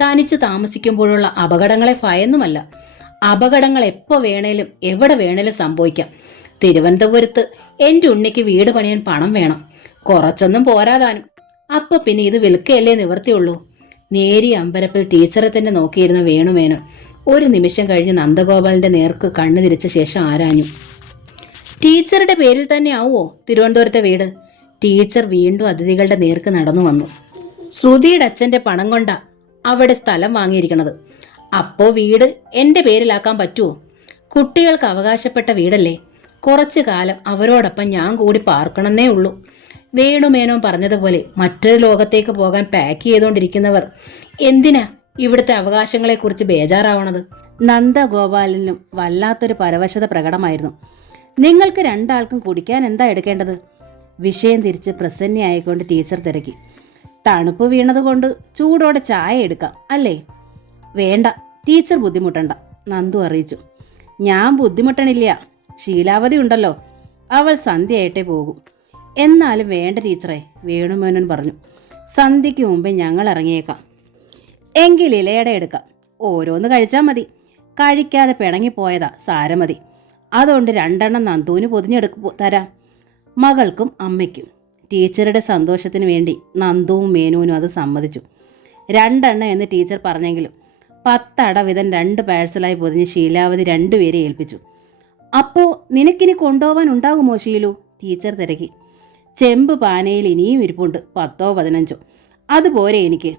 തനിച്ച് താമസിക്കുമ്പോഴുള്ള അപകടങ്ങളെ ഭയന്നുമല്ല. അപകടങ്ങൾ എപ്പോൾ വേണേലും എവിടെ വേണേലും സംഭവിക്കാം. തിരുവനന്തപുരത്ത് എൻ്റെ ഉണ്ണിക്ക് വീട് പണിയാൻ പണം വേണം. കുറച്ചൊന്നും പോരാതാനും. അപ്പൊ പിന്നെ ഇത് വിൽക്കുകയല്ലേ നിവർത്തിയുള്ളൂ. നേരിയ അമ്പരപ്പിൽ ടീച്ചറെ തന്നെ നോക്കിയിരുന്ന വേണുമേനോൻ ഒരു നിമിഷം കഴിഞ്ഞ് നന്ദഗോപാലിന്റെ നേർക്ക് കണ്ണു തിരിച്ച ശേഷം ആരാഞ്ഞു. ടീച്ചറുടെ പേരിൽ തന്നെ ആവുമോ തിരുവനന്തപുരത്തെ വീട്? ടീച്ചർ വീണ്ടും അതിഥികളുടെ നേർക്ക് നടന്നു വന്നു. ശ്രുതിയുടെ അച്ഛൻ്റെ പണം കൊണ്ടാ അവിടെ സ്ഥലം വാങ്ങിയിരിക്കണത്. അപ്പോ വീട് എൻ്റെ പേരിലാക്കാൻ പറ്റുമോ? കുട്ടികൾക്ക് അവകാശപ്പെട്ട വീടല്ലേ. കുറച്ചു കാലം അവരോടൊപ്പം ഞാൻ കൂടി പാർക്കണമെന്നേ ഉള്ളൂ. വേണുമേനോൻ പറഞ്ഞതുപോലെ മറ്റൊരു ലോകത്തേക്ക് പോകാൻ പാക്ക് ചെയ്തുകൊണ്ടിരിക്കുന്നവർ എന്തിനാ ഇവിടുത്തെ അവകാശങ്ങളെക്കുറിച്ച് ബേജാറാവണത്? നന്ദഗോപാലിനും വല്ലാത്തൊരു പരവശത പ്രകടമായിരുന്നു. നിങ്ങൾക്ക് 2 ആൾക്കും കുടിക്കാൻ എന്താ എടുക്കേണ്ടത്? വിഷയം തിരിച്ച് പ്രസന്നയായിക്കൊണ്ട് ടീച്ചർ തിരക്കി. തണുപ്പ് വീണതുകൊണ്ട് ചൂടോടെ ചായ എടുക്കാം അല്ലേ? വേണ്ട, ടീച്ചർ ബുദ്ധിമുട്ടണ്ട, നന്ദു അറിയിച്ചു. ഞാൻ ബുദ്ധിമുട്ടണില്ല. ശീലാവതി ഉണ്ടല്ലോ, അവൾ സന്ധ്യയായിട്ടേ പോകും. എന്നാലും വേണ്ട ടീച്ചറെ, വേണുമേനോൻ പറഞ്ഞു. സന്ധ്യയ്ക്ക് മുമ്പേ ഞങ്ങൾ ഇറങ്ങിയേക്കാം. എങ്കിൽ ഇലയുടെ എടുക്കാം. ഓരോന്ന് കഴിച്ചാൽ മതി. കഴിക്കാതെ പിണങ്ങിപ്പോയതാ സാരമതി. അതുകൊണ്ട് 2 എണ്ണം നന്ദുവിന് പൊതിഞ്ഞെടുക്ക് തരാം, മകൾക്കും അമ്മയ്ക്കും. ടീച്ചറുടെ സന്തോഷത്തിന് വേണ്ടി നന്ദുവും മേനോനും അത് സമ്മതിച്ചു. 2 എണ്ണം എന്ന് ടീച്ചർ പറഞ്ഞെങ്കിലും 10 അട വീതം 2 പാഴ്സലായി പൊതിഞ്ഞ് ശീലാവതി 2 പേരെ ഏൽപ്പിച്ചു. അപ്പോൾ നിനക്കിനി കൊണ്ടുപോകാൻ ഉണ്ടാകുമോ ശീലു? ടീച്ചർ തിരക്കി. ചെമ്പ് പാനയിൽ ഇനിയും ഇരിപ്പുണ്ട്, 10ഓ 15ഓ. അതുപോലെ എനിക്ക്.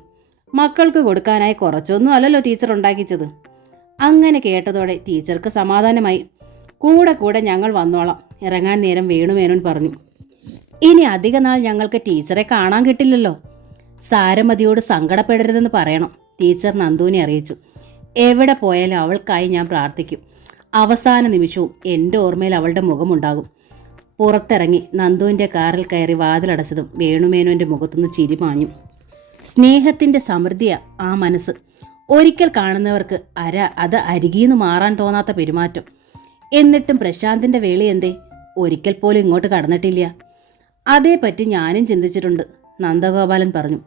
മക്കൾക്ക് കൊടുക്കാനായി കുറച്ചൊന്നും അല്ലല്ലോ ടീച്ചർ ഉണ്ടാക്കിച്ചത്. അങ്ങനെ കേട്ടതോടെ ടീച്ചർക്ക് സമാധാനമായി. കൂടെ ഞങ്ങൾ വന്നോളാം. ഇറങ്ങാൻ നേരം വേണുമേനോൻ പറഞ്ഞു. ഇനി അധിക നാൾ ഞങ്ങൾക്ക് ടീച്ചറെ കാണാൻ കിട്ടില്ലല്ലോ. സാരമതിയോട് സങ്കടപ്പെടരുതെന്ന് പറയണം, ടീച്ചർ നന്ദുവിനെ അറിയിച്ചു. എവിടെ പോയാലും അവൾക്കായി ഞാൻ പ്രാർത്ഥിക്കും. അവസാന നിമിഷവും എൻ്റെ ഓർമ്മയിൽ അവളുടെ മുഖമുണ്ടാകും. പുറത്തിറങ്ങി നന്ദുവിൻ്റെ കാറിൽ കയറി വാതിലടച്ചതും വേണുമേനോൻ്റെ മുഖത്തുനിന്ന് ചിരി മാഞ്ഞു. സ്നേഹത്തിൻ്റെ സമൃദ്ധിയാ ആ മനസ്സ്. ഒരിക്കൽ കാണുന്നവർക്ക് അത് അരികീന്ന് മാറാൻ തോന്നാത്ത പെരുമാറ്റം. എന്നിട്ടും പ്രശാന്തിൻ്റെ വേളി എന്തേ ഒരിക്കൽ പോലും ഇങ്ങോട്ട് കടന്നിട്ടില്ല? അതേപ്പറ്റി ഞാനും ചിന്തിച്ചിട്ടുണ്ട്, നന്ദഗോപാലൻ പറഞ്ഞു.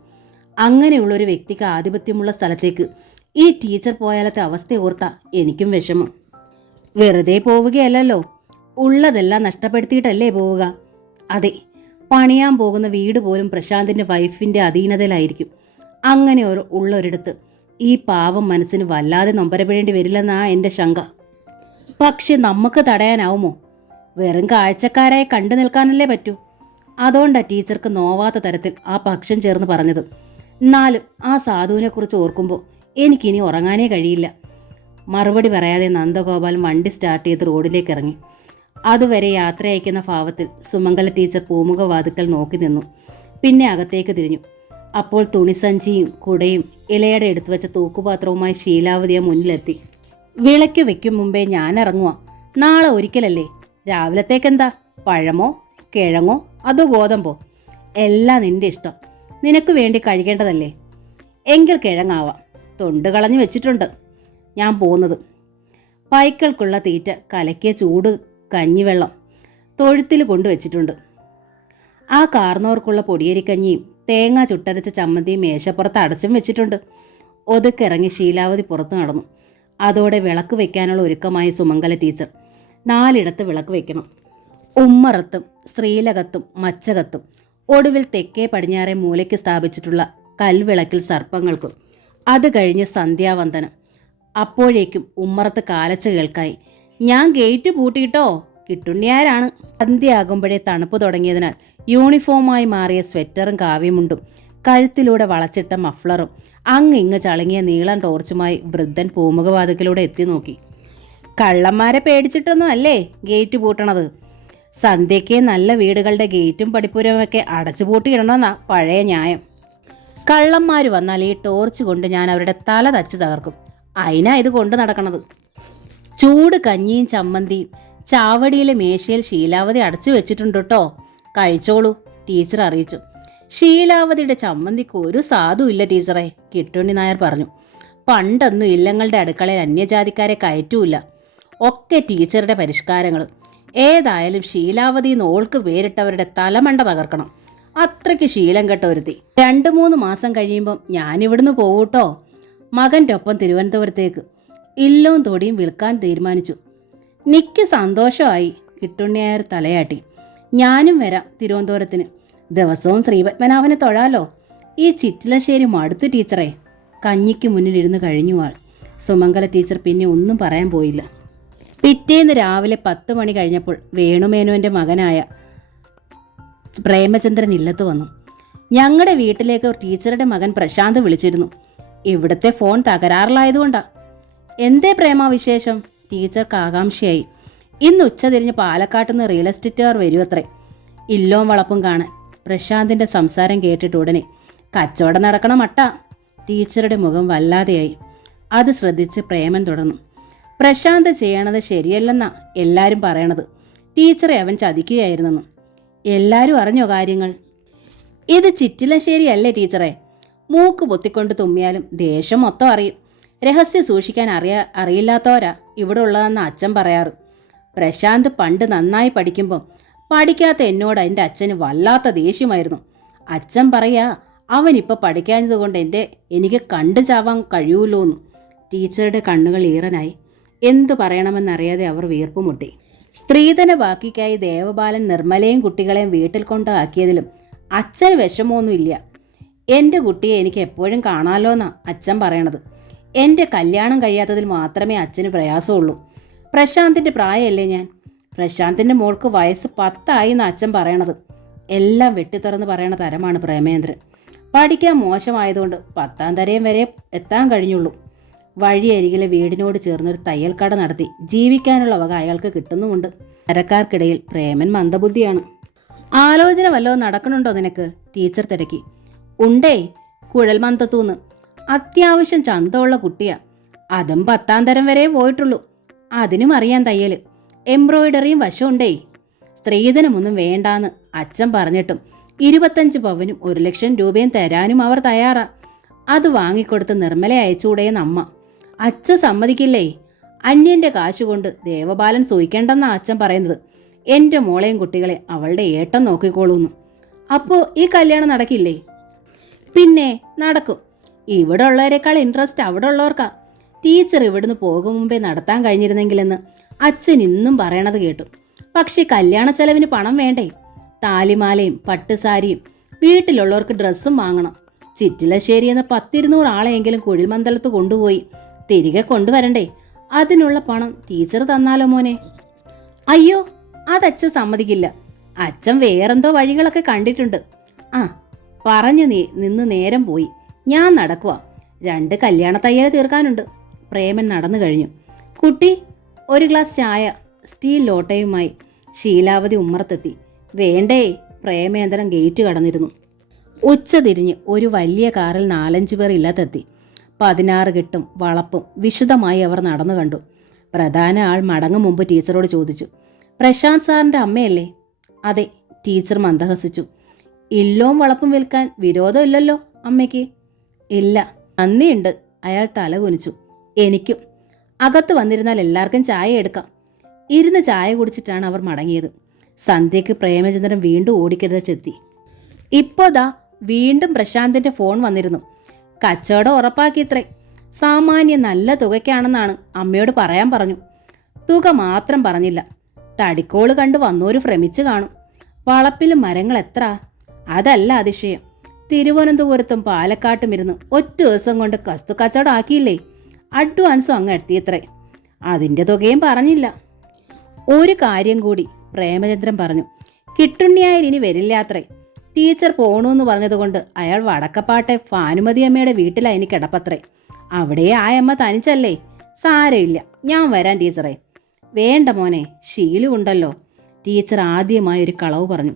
അങ്ങനെയുള്ളൊരു വ്യക്തിക്ക് ആധിപത്യമുള്ള സ്ഥലത്തേക്ക് ഈ ടീച്ചർ പോയാലത്തെ അവസ്ഥ ഓർത്താ എനിക്കും വിഷമം. വെറുതെ പോവുകയല്ലല്ലോ, ഉള്ളതെല്ലാം നഷ്ടപ്പെടുത്തിയിട്ടല്ലേ പോവുക. അതെ, പണിയാൻ പോകുന്ന വീട് പോലും പ്രശാന്തിൻ്റെ വൈഫിൻ്റെ അധീനതയിലായിരിക്കും. അങ്ങനെ ഉള്ളൊരിടത്ത് ഈ പാവം മനസ്സിന് വല്ലാതെ നൊമ്പരപ്പെടേണ്ടി വരില്ലെന്നാ എൻ്റെ ശങ്ക. പക്ഷെ നമുക്ക് തടയാനാവുമോ? വെറും കാഴ്ചക്കാരായി കണ്ടു നിൽക്കാനല്ലേ പറ്റൂ. അതുകൊണ്ടാണ് ടീച്ചർക്ക് നോവാത്ത തരത്തിൽ ആ പക്ഷം ചേർന്ന് പറഞ്ഞത്. എന്നാലും ആ സാധുവിനെക്കുറിച്ച് ഓർക്കുമ്പോൾ എനിക്കിനി ഉറങ്ങാനേ കഴിയില്ല. മറുപടി പറയാതെ നന്ദഗോപാൽ വണ്ടി സ്റ്റാർട്ട് ചെയ്ത് റോഡിലേക്ക് ഇറങ്ങി. അതുവരെ യാത്ര അയക്കുന്ന ഭാവത്തിൽ സുമംഗല ടീച്ചർ പൂമുഖവാതുക്കൽ നോക്കി നിന്നു. പിന്നെ അകത്തേക്ക് തിരിഞ്ഞു. അപ്പോൾ തുണിസഞ്ചിയും കുടയും ഇലയുടെ എടുത്തു വെച്ച തൂക്കുപാത്രവുമായി ശീലാവതിയെ മുന്നിലെത്തി. വിളയ്ക്ക് വെക്കും മുമ്പേ ഞാൻ ഇറങ്ങുക. നാളെ ഒരിക്കലല്ലേ. രാവിലത്തേക്കെന്താ? പഴമോ കിഴങ്ങോ അതോ ഗോതമ്പോ? എല്ലാം നിന്റെ ഇഷ്ടം. നിനക്ക് വേണ്ടി കഴിക്കേണ്ടതല്ലേ. എങ്കിൽ കിഴങ്ങാവാം. തൊണ്ട് കളഞ്ഞു വെച്ചിട്ടുണ്ട്. ഞാൻ പോകുന്നത്. പൈക്കൾക്കുള്ള തീറ്റ കലക്കിയ ചൂട് കഞ്ഞിവെള്ളം തൊഴുത്തിൽ കൊണ്ടുവച്ചിട്ടുണ്ട്. ആ കാർന്നോർക്കുള്ള പൊടിയരിക്കഞ്ഞിയും തേങ്ങ ചുട്ടരച്ച ചമ്മന്തിയും മേശപ്പുറത്ത് അടച്ചും വെച്ചിട്ടുണ്ട്. ഒതുക്കിറങ്ങി ശീലാവതി പുറത്തു നടന്നു. അതോടെ വിളക്ക് വയ്ക്കാനുള്ള ഒരുക്കമായി സുമംഗല ടീച്ചർ. 4 ഇടത്ത് വിളക്ക് വയ്ക്കണം. ഉമ്മറത്തും ശ്രീലകത്തും മച്ചകത്തും ഒടുവിൽ തെക്കേ പടിഞ്ഞാറേ മൂലയ്ക്ക് സ്ഥാപിച്ചിട്ടുള്ള കൽവിളക്കിൽ സർപ്പങ്ങൾക്കും. അത് കഴിഞ്ഞ് സന്ധ്യാവന്ദനം. അപ്പോഴേക്കും ഉമ്മറത്ത് കാലച്ച കേൾക്കായി. ഞാൻ ഗേറ്റ് പൂട്ടിയിട്ടോ. കിട്ടുണ്ണിയാരാണ്. സന്ധ്യയാകുമ്പോഴേ തണുപ്പ് തുടങ്ങിയതിനാൽ യൂണിഫോമായി മാറിയ സ്വെറ്ററും കാവ്യമുണ്ടും കഴുത്തിലൂടെ വളച്ചിട്ട മഫ്ലറും അങ്ങിങ്ങ് ചളങ്ങിയ നീളം ടോർച്ചുമായി വൃദ്ധൻ പൂമുഖവാതിക്കലൂടെ എത്തി നോക്കി. കള്ളന്മാരെ പേടിച്ചിട്ടൊന്നും അല്ലേ ഗേറ്റ് പൂട്ടണത്? സന്ധ്യയ്ക്ക് നല്ല വീടുകളുടെ ഗേറ്റും പടിപ്പുരമൊക്കെ അടച്ചുപൂട്ടിയിടണമെന്നാ പഴയ ന്യായം. കള്ളന്മാർ വന്നാൽ ഈ ടോർച്ച് കൊണ്ട് ഞാൻ അവരുടെ തല തച്ച് തകർക്കും. അതിനാ ഇത് കൊണ്ട് നടക്കണത്. ചൂട് കഞ്ഞിയും ചമ്മന്തിയും ചാവടിയിലെ മേശയിൽ ശീലാവതി അടച്ചു വെച്ചിട്ടുണ്ട് കേട്ടോ. കഴിച്ചോളൂ, ടീച്ചർ അറിയിച്ചു. ശീലാവതിയുടെ ചമ്മന്തിക്ക് ഒരു സാധുവില്ല ടീച്ചറെ, കിട്ടുണ്ണി നായർ പറഞ്ഞു. പണ്ടൊന്നും ഇല്ലങ്ങളുടെ അടുക്കളയിൽ അന്യജാതിക്കാരെ കയറ്റൂല. ഒക്കെ ടീച്ചറുടെ പരിഷ്കാരങ്ങൾ. ഏതായാലും ശീലാവതി നോൾക്ക് പേരിട്ടവരുടെ തലമണ്ട തകർക്കണം. അത്രയ്ക്ക് ശീലം കെട്ട ഒരുത്തി. 2-3 മാസം കഴിയുമ്പം ഞാനിവിടുന്ന് പോകൂട്ടോ. മകൻ്റെ ഒപ്പം തിരുവനന്തപുരത്തേക്ക്. ഇല്ലവും തൊടിയും വിൽക്കാൻ തീരുമാനിച്ചു. നിക്ക് സന്തോഷമായി, കിട്ടുണ്ണിയായർ തലയാട്ടി. ഞാനും വരാം തിരുവനന്തപുരത്തിന്. ദിവസവും ശ്രീപത്മനാഭനെ തൊഴാലോ. ഈ ചിറ്റിലശ്ശേരി മടുത്തു ടീച്ചറെ. കഞ്ഞിക്ക് മുന്നിലിരുന്ന് കഴിഞ്ഞു ആൾ. സുമംഗല ടീച്ചർ പിന്നെ ഒന്നും പറയാൻ പോയില്ല. പിറ്റേന്ന് രാവിലെ 10 മണി കഴിഞ്ഞപ്പോൾ വേണുമേനോൻ്റെ മകനായ പ്രേമചന്ദ്രൻ ഇല്ലത്ത് വന്നു. ഞങ്ങളുടെ വീട്ടിലേക്ക് ടീച്ചറുടെ മകൻ പ്രശാന്ത് വിളിച്ചിരുന്നു. ഇവിടുത്തെ ഫോൺ തകരാറിലായതുകൊണ്ടാ. എന്തേ പ്രേമ വിശേഷം? ടീച്ചർക്ക് ആകാംക്ഷയായി. ഇന്ന് ഉച്ചതിരിഞ്ഞ് പാലക്കാട്ടുനിന്ന് റിയൽ എസ്റ്റേറ്റുകാർ വരുമത്രേ ഇല്ലോം വളപ്പും കാണാൻ. പ്രശാന്തിൻ്റെ സംസാരം കേട്ടിട്ട് ഉടനെ കച്ചവടം നടക്കണ മട്ട. ടീച്ചറുടെ മുഖം വല്ലാതെയായി. അത് ശ്രദ്ധിച്ച് പ്രേമൻ തുടർന്നു. പ്രശാന്ത് ചെയ്യണത് ശരിയല്ലെന്നാ എല്ലാവരും പറയണത്. ടീച്ചറെ അവൻ ചതിക്കുകയായിരുന്നെന്നും. എല്ലാവരും അറിഞ്ഞോ കാര്യങ്ങൾ? ഇത് ചിറ്റിലശ്ശേരിയല്ലേ ടീച്ചറെ. മൂക്ക് പൊത്തിക്കൊണ്ട് തുമ്മിയാലും ദേശം മൊത്തം അറിയും. രഹസ്യം സൂക്ഷിക്കാൻ അറിയില്ലാത്തവരാ ഇവിടെ ഉള്ളതെന്ന് അച്ഛൻ പറയാറ്. പ്രശാന്ത് പണ്ട് നന്നായി പഠിക്കുമ്പം പഠിക്കാത്ത എന്നോട് എൻ്റെ അച്ഛന് വല്ലാത്ത ദേഷ്യമായിരുന്നു. അച്ഛൻ പറയാ അവനിപ്പോൾ പഠിക്കാഞ്ഞതുകൊണ്ട് എനിക്ക് കണ്ടു ചാവാൻ കഴിയൂലോന്ന്. ടീച്ചറുടെ കണ്ണുകൾ ഈറനായി. എന്തു പറയണമെന്നറിയാതെ അവർ വീർപ്പുമുട്ടി. സ്ത്രീധന ബാക്കിക്കായി ദേവബാലൻ നിർമ്മലയും കുട്ടികളെയും വീട്ടിൽ കൊണ്ടാക്കിയതിലും അച്ഛന് വിഷമമൊന്നുമില്ല. എൻ്റെ കുട്ടിയെ എനിക്ക് എപ്പോഴും കാണാമല്ലോന്നാ അച്ഛൻ പറയണത്. എൻ്റെ കല്യാണം കഴിയാത്തതിൽ മാത്രമേ അച്ഛന് പ്രയാസമുള്ളൂ. പ്രശാന്തിൻ്റെ പ്രായമല്ലേ ഞാൻ. പ്രശാന്തിൻ്റെ മോൾക്ക് വയസ്സ് 10 എന്നാ അച്ഛൻ പറയണത്. എല്ലാം വെട്ടിത്തുറന്ന് പറയണ തരമാണ് പ്രേമേന്ദ്രൻ. പഠിക്കാൻ മോശമായതുകൊണ്ട് 10ാം തരം വരെ എത്താൻ കഴിഞ്ഞുള്ളൂ. വഴിയരികിലെ വീടിനോട് ചേർന്നൊരു തയ്യൽക്കട നടത്തി ജീവിക്കാനുള്ള വക അയാൾക്ക് കിട്ടുന്നുമുണ്ട്. തരക്കാർക്കിടയിൽ പ്രേമൻ മന്ദബുദ്ധിയാണ്. ആലോചന വല്ലതും നടക്കണുണ്ടോ നിനക്ക്? ടീച്ചർ തിരക്കി. ഉണ്ടേ, കുഴൽമന്തത്തൂന്ന്. അത്യാവശ്യം ചന്തമുള്ള കുട്ടിയാ. അതും 10ാം തരം വരെ പോയിട്ടുള്ളൂ. അതിനും അറിയാൻ തയ്യൽ, എംബ്രോയിഡറിയും വശമുണ്ടേ. സ്ത്രീധനമൊന്നും വേണ്ടാന്ന് അച്ഛൻ പറഞ്ഞിട്ടും 25 പവനും 1 ലക്ഷം രൂപയും തരാനും അവർ തയ്യാറാ. അത് വാങ്ങിക്കൊടുത്ത് നിർമ്മല അയച്ചുകൂടെയെന്ന് അമ്മ. അച്ഛൻ സമ്മതിക്കില്ലേ. അന്യൻ്റെ കാശുകൊണ്ട് ദേവബാലൻ സൂയിക്കേണ്ടെന്നാ അച്ഛൻ പറയുന്നത്. എൻ്റെ മോളെയും കുട്ടികളെ അവളുടെ ഏട്ടൻ നോക്കിക്കോളൂന്ന്. അപ്പോൾ ഈ കല്യാണം നടക്കില്ലേ? പിന്നെ നടക്കും. ഇവിടെ ഉള്ളവരെക്കാൾ ഇൻട്രസ്റ്റ് അവിടെ ഉള്ളവർക്കാ. ടീച്ചർ ഇവിടുന്ന് പോകും മുമ്പേ നടത്താൻ കഴിഞ്ഞിരുന്നെങ്കിലെന്ന് അച്ഛൻ ഇന്നും പറയണത് കേട്ടു. പക്ഷേ കല്യാണ ചെലവിന് പണം വേണ്ടേ? താലിമാലയും പട്ടുസാരിയും വീട്ടിലുള്ളവർക്ക് ഡ്രസ്സും വാങ്ങണം. ചിറ്റിലശ്ശേരിയെന്ന് 10-200 ആളെയെങ്കിലും കുഴിമന്ദലത്ത് കൊണ്ടുപോയി തിരികെ കൊണ്ടുവരണ്ടേ? അതിനുള്ള പണം ടീച്ചർ തന്നാലോ മോനെ? അയ്യോ, അതച്ഛൻ സമ്മതിക്കില്ല. അച്ഛൻ വേറെന്തോ വഴികളൊക്കെ കണ്ടിട്ടുണ്ട്. ആ പറഞ്ഞു നിന്ന് നേരം പോയി. ഞാൻ നടക്കുക. 2 കല്യാണ തയ്യൽ തീർക്കാനുണ്ട്. പ്രേമൻ നടന്നു കഴിഞ്ഞു. കുട്ടി, ഒരു ഗ്ലാസ് ചായ. സ്റ്റീൽ ലോട്ടയുമായി ശീലാവതി ഉമ്മറത്തെത്തി. വേണ്ടേ? പ്രേമേന്ദ്രൻ ഗേറ്റ് കടന്നിരുന്നു. ഉച്ച തിരിഞ്ഞ് ഒരു വലിയ കാറിൽ 4-5 പേർ ഇല്ലാത്തെത്തി. 16 കെട്ടും വളപ്പും വിശദമായി അവർ നടന്നു കണ്ടു. പ്രധാന ആൾ മടങ്ങും മുമ്പ് ടീച്ചറോട് ചോദിച്ചു, പ്രശാന്ത് സാറിൻ്റെ അമ്മയല്ലേ? അതെ, ടീച്ചർ മന്ദഹസിച്ചു. ഇല്ലോം വളപ്പും വിൽക്കാൻ വിരോധമില്ലല്ലോ അമ്മയ്ക്ക്? ഇല്ല. നന്ദിയുണ്ട്. അയാൾ തല കുനിച്ചു. എനിക്കും. അകത്ത് വന്നിരുന്നാൽ എല്ലാവർക്കും ചായ എടുക്കാം. ഇരുന്ന് ചായ കുടിച്ചിട്ടാണ് അവർ മടങ്ങിയത്. സന്ധ്യയ്ക്ക് പ്രേമചന്ദ്രൻ വീണ്ടും ഓടിക്കരുതെത്തി. ഇപ്പോതാ വീണ്ടും പ്രശാന്തിൻ്റെ ഫോൺ വന്നിരുന്നു. കച്ചവടം ഉറപ്പാക്കിത്രേ. സാമാന്യ നല്ല തുകയ്ക്കാണെന്നാണ് അമ്മയോട് പറയാൻ പറഞ്ഞു. തുക മാത്രം പറഞ്ഞില്ല. തടിക്കോള് കണ്ടു വന്നോര് ഭ്രമിച്ചു കാണും. വളപ്പിലും മരങ്ങൾ എത്ര? അതല്ല അതിശയം. തിരുവനന്തപുരത്തും പാലക്കാട്ടും ഇരുന്ന് ഒറ്റ ദിവസം കൊണ്ട് വസ്തു കച്ചവടം ആക്കിയില്ലേ? അഡ്വാൻസും അങ്ങ് എത്തിയത്രേ. അതിൻ്റെ തുകയും പറഞ്ഞില്ല. ഒരു കാര്യം കൂടി പ്രേമചന്ദ്രൻ പറഞ്ഞു. കിട്ടുണ്ണിയായി ഇനി വരില്ലാത്രേ. ടീച്ചർ പോണൂന്ന് പറഞ്ഞതുകൊണ്ട് അയാൾ വടക്കപ്പാട്ടെ ഭാനുമതി അമ്മയുടെ വീട്ടിലാണ് ഇനി കിടപ്പത്രേ. അവിടെ ആ അമ്മ തനിച്ചല്ലേ? സാരമില്ല, ഞാൻ വരാൻ ടീച്ചറെ. വേണ്ട മോനെ, ശീലമുണ്ടല്ലോ. ടീച്ചർ ആദ്യമായി ഒരു കളവ് പറഞ്ഞു.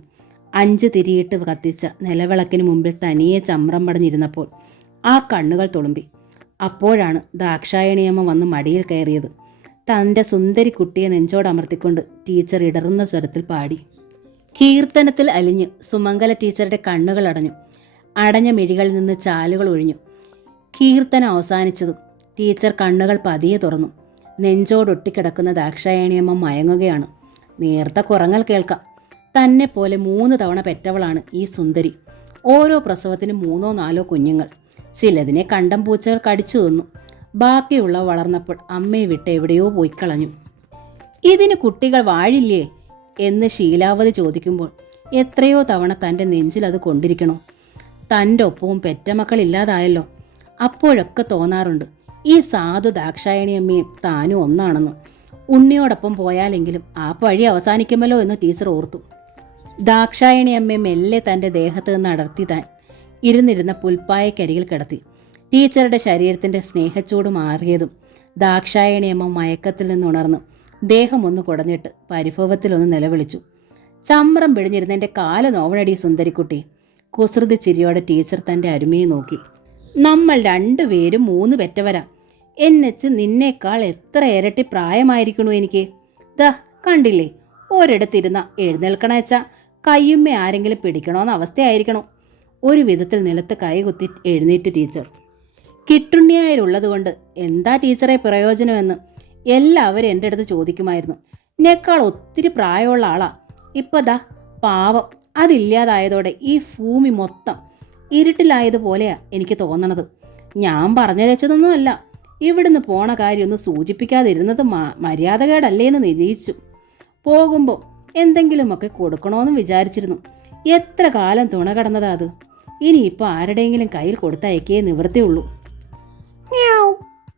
5 തിരിയിട്ട് കത്തിച്ച നിലവിളക്കിന് മുമ്പിൽ തനിയെ ചമ്രം പടഞ്ഞിരുന്നപ്പോൾ ആ കണ്ണുകൾ തുളുമ്പി. അപ്പോഴാണ് ദാക്ഷായണിയമ്മ വന്ന് മടിയിൽ കയറിയത്. തൻ്റെ സുന്ദരി കുട്ടിയെ നെഞ്ചോടമർത്തിക്കൊണ്ട് ടീച്ചർ ഇടറുന്ന സ്വരത്തിൽ പാടി. കീർത്തനത്തിൽ അലിഞ്ഞ് സുമംഗല ടീച്ചറുടെ കണ്ണുകൾ അടഞ്ഞു. അടഞ്ഞ മിഴികളിൽ നിന്ന് ചാലുകൾ ഒഴിഞ്ഞു. കീർത്തനം അവസാനിച്ചതും ടീച്ചർ കണ്ണുകൾ പതിയെ തുറന്നു. നെഞ്ചോടൊട്ടിക്കിടക്കുന്ന ദാക്ഷായണിയമ്മ മയങ്ങുകയാണ്. നേർത്ത കുറങ്ങൽ കേൾക്കാം. തന്നെ പോലെ 3 തവണ പെറ്റവളാണ് ഈ സുന്ദരി. ഓരോ പ്രസവത്തിന് 3-4 കുഞ്ഞുങ്ങൾ. ചിലതിനെ കണ്ടം പൂച്ചകൾ കടിച്ചു തിന്നു. ബാക്കിയുള്ള വളർന്നപ്പോൾ അമ്മയെ വിട്ട് എവിടെയോ പോയി കളഞ്ഞു. ഇതിന് കുട്ടികൾ വാഴില്ലേ എന്ന് ശീലാവതി ചോദിക്കുമ്പോൾ എത്രയോ തവണ തൻ്റെ നെഞ്ചിൽ അത് കൊണ്ടിരിക്കണോ? തൻ്റെ ഒപ്പവും പെറ്റമക്കളില്ലാതായല്ലോ. അപ്പോഴൊക്കെ തോന്നാറുണ്ട്, ഈ സാധു ദാക്ഷായണിയമ്മയും താനും ഒന്നാണെന്ന്. ഉണ്ണിയോടൊപ്പം പോയാലെങ്കിലും ആ പഴി അവസാനിക്കുമല്ലോ എന്ന് ടീച്ചർ ഓർത്തു. ദാക്ഷായണിയമ്മയെ മെല്ലെ തൻ്റെ ദേഹത്ത് നിന്ന് അടർത്തി താൻ ഇരുന്നിരുന്ന പുൽപ്പായക്കരികിൽ കിടത്തി. ടീച്ചറുടെ ശരീരത്തിൻ്റെ സ്നേഹച്ചൂട് മാറിയതും ദാക്ഷായണിയമ്മ മയക്കത്തിൽ നിന്നുണർന്ന് ദേഹം ഒന്ന് കുടഞ്ഞിട്ട് പരിഭവത്തിലൊന്ന് നിലവിളിച്ചു. ചമ്രം പിഴിഞ്ഞിരുന്നെൻ്റെ കാല് നോവണടി സുന്ദരിക്കുട്ടി. കുസൃതി ചിരിയോടെ ടീച്ചർ തൻ്റെ അരുമയെ നോക്കി. നമ്മൾ 2 പേരും 3 പെറ്റവരാ. എന്നെച്ച് നിന്നേക്കാൾ എത്ര ഇരട്ടി പ്രായമായിരിക്കണു എനിക്ക്. ദാ കണ്ടില്ലേ, ഒരിടത്തിരുന്ന എഴുന്നേൽക്കണേച്ചാ കയ്യുമ്മ ആരെങ്കിലും പിടിക്കണമെന്ന അവസ്ഥയായിരിക്കണോ? ഒരു വിധത്തിൽ നിലത്ത് കൈകുത്തി എഴുന്നേറ്റ് ടീച്ചർ. കിട്ടുണ്ണിയായുള്ളത് എന്താ ടീച്ചറെ പ്രയോജനമെന്ന് എല്ലാവരും എൻ്റെ അടുത്ത് ചോദിക്കുമായിരുന്നു. എന്നെക്കാൾ ഒത്തിരി പ്രായമുള്ള ആളാ. ഇപ്പം ദാ പാവം, അതില്ലാതായതോടെ ഈ ഭൂമി മൊത്തം ഇരുട്ടിലായതുപോലെയാ എനിക്ക് തോന്നണത്. ഞാൻ പറഞ്ഞു വെച്ചതൊന്നുമല്ല. ഇവിടുന്ന് പോണ കാര്യമൊന്നും സൂചിപ്പിക്കാതിരുന്നത് മര്യാദകേടല്ലേന്ന് നിരീക്ഷിച്ചു. പോകുമ്പോൾ എന്തെങ്കിലുമൊക്കെ കൊടുക്കണമെന്ന് വിചാരിച്ചിരുന്നു. എത്ര കാലം തുണ കടന്നതാ അത്. ഇനിയിപ്പോൾ ആരുടെയെങ്കിലും കയ്യിൽ കൊടുത്തയക്കേ നിവൃത്തിയുള്ളൂ.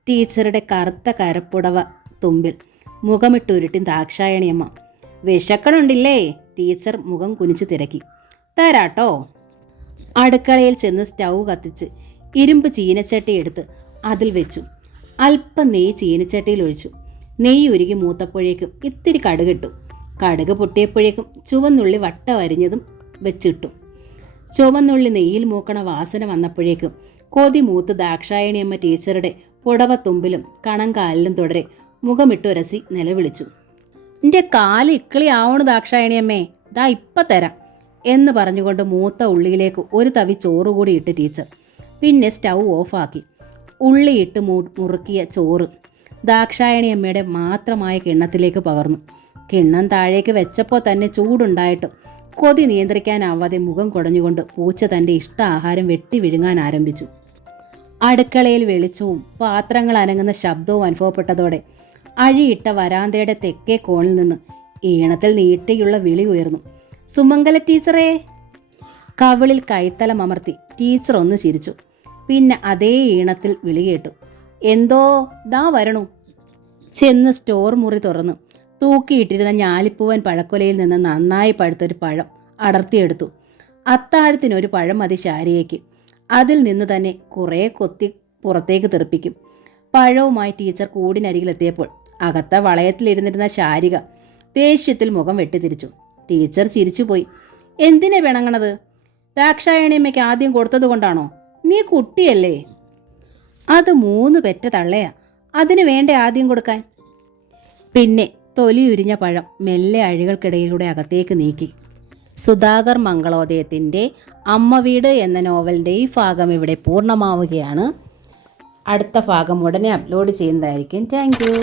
ടീച്ചറുടെ കറുത്ത കരപ്പുടവ തുമ്പിൽ മുഖമിട്ടുരുട്ടി ദാക്ഷായണിയമ്മ. വിശക്കണുണ്ടില്ലേ? ടീച്ചർ മുഖം കുനിച്ച് തിരക്കി. തരാട്ടോ. അടുക്കളയിൽ ചെന്ന് സ്റ്റൗ കത്തിച്ച് ഇരുമ്പ് ചീനച്ചട്ടി എടുത്ത് അതിൽ വെച്ചു. അല്പം നെയ്യ് ചീനച്ചട്ടിയിൽ ഒഴിച്ചു. നെയ്യ് ഉരുകി മൂത്തപ്പോഴേക്കും ഇത്തിരി കടുകിട്ടു. കടുക് പൊട്ടിയപ്പോഴേക്കും ചുവന്നുള്ളി വട്ട വരിഞ്ഞതും വെച്ചിട്ടു. ചുവന്നുള്ളി നെയ്യിൽ മൂക്കണ വാസന വന്നപ്പോഴേക്കും കൊതി മൂത്ത് ദാക്ഷായണിയമ്മ ടീച്ചറുടെ പുടവത്തുമ്പിലും കണങ്കാലിലും തുടരെ മുഖമിട്ടുരസി നിലവിളിച്ചു. എൻ്റെ കാല് ഇക്കിളി ആവണു ദാക്ഷായണിയമ്മേ, ദാ ഇപ്പം തരാം എന്ന് പറഞ്ഞുകൊണ്ട് മൂത്ത ഉള്ളിയിലേക്ക് ഒരു തവി ചോറുകൂടി ഇട്ട് ടീച്ചർ. പിന്നെ സ്റ്റൗ ഓഫാക്കി. ഉള്ളിയിട്ട് മുറുക്കിയ ചോറ് ദാക്ഷായണിയമ്മയുടെ മാത്രമായ കിണ്ണത്തിലേക്ക് പകർന്നു. കിണ്ണം താഴേക്ക് വെച്ചപ്പോൾ തന്നെ ചൂടുണ്ടായിട്ടും കൊതി നിയന്ത്രിക്കാനാവാതെ മുഖം കുടഞ്ഞുകൊണ്ട് പൂച്ച തൻ്റെ ഇഷ്ട ആഹാരം വെട്ടി വിഴുങ്ങാൻ ആരംഭിച്ചു. അടുക്കളയിൽ വെളിച്ചവും പാത്രങ്ങൾ അനങ്ങുന്ന ശബ്ദവും അനുഭവപ്പെട്ടതോടെ അഴിയിട്ട വരാന്തയുടെ തെക്കേ കോണിൽ നിന്ന് ഈണത്തിൽ നീട്ടിയുള്ള വിളി ഉയർന്നു. സുമംഗല ടീച്ചറേ. കവിളിൽ കൈത്തലം അമർത്തി ടീച്ചർ ഒന്ന് ചിരിച്ചു. പിന്നെ അതേ ഈണത്തിൽ വിളി കേട്ടു. എന്തോ, ദാ വരണു. ചെന്ന് സ്റ്റോർ മുറി തുറന്നു തൂക്കിയിട്ടിരുന്ന ഞാലിപ്പൂവൻ പഴക്കൊലയിൽ നിന്ന് നന്നായി പഴുത്തൊരു പഴം അടർത്തിയെടുത്തു. അത്താഴത്തിനൊരു പഴം മതി ശാരികയ്ക്ക്. അതിൽ നിന്ന് തന്നെ കുറേ കൊത്തി പുറത്തേക്ക് തെറിപ്പിക്കും. പഴവുമായി ടീച്ചർ കൂടിനരികിലെത്തിയപ്പോൾ അകത്ത വളയത്തിലിരുന്നിരുന്ന ശാരിക ദേഷ്യത്തിൽ മുഖം വെട്ടിത്തിരിച്ചു. ടീച്ചർ ചിരിച്ചുപോയി. എന്തിനെ പിണങ്ങണത്? ദാക്ഷായണിയമ്മയ്ക്ക് ആദ്യം കൊടുത്തത് കൊണ്ടാണോ? നീ കുട്ടിയല്ലേ. അത് 3 പെറ്റ തള്ളയാ. അതിന് വേണ്ടേ ആദ്യം കൊടുക്കാൻ? പിന്നെ തൊലിയുരിഞ്ഞ പഴം മെല്ലെ അഴികൾക്കിടയിലൂടെ അകത്തേക്ക് നീക്കി. സുധാകർ മംഗളോദയത്തിൻ്റെ അമ്മ വീട് എന്ന നോവലിൻ്റെ ഈ ഭാഗം ഇവിടെ പൂർണ്ണമാവുകയാണ്. അടുത്ത ഭാഗം ഉടനെ അപ്ലോഡ് ചെയ്യുന്നതായിരിക്കും. Thank you.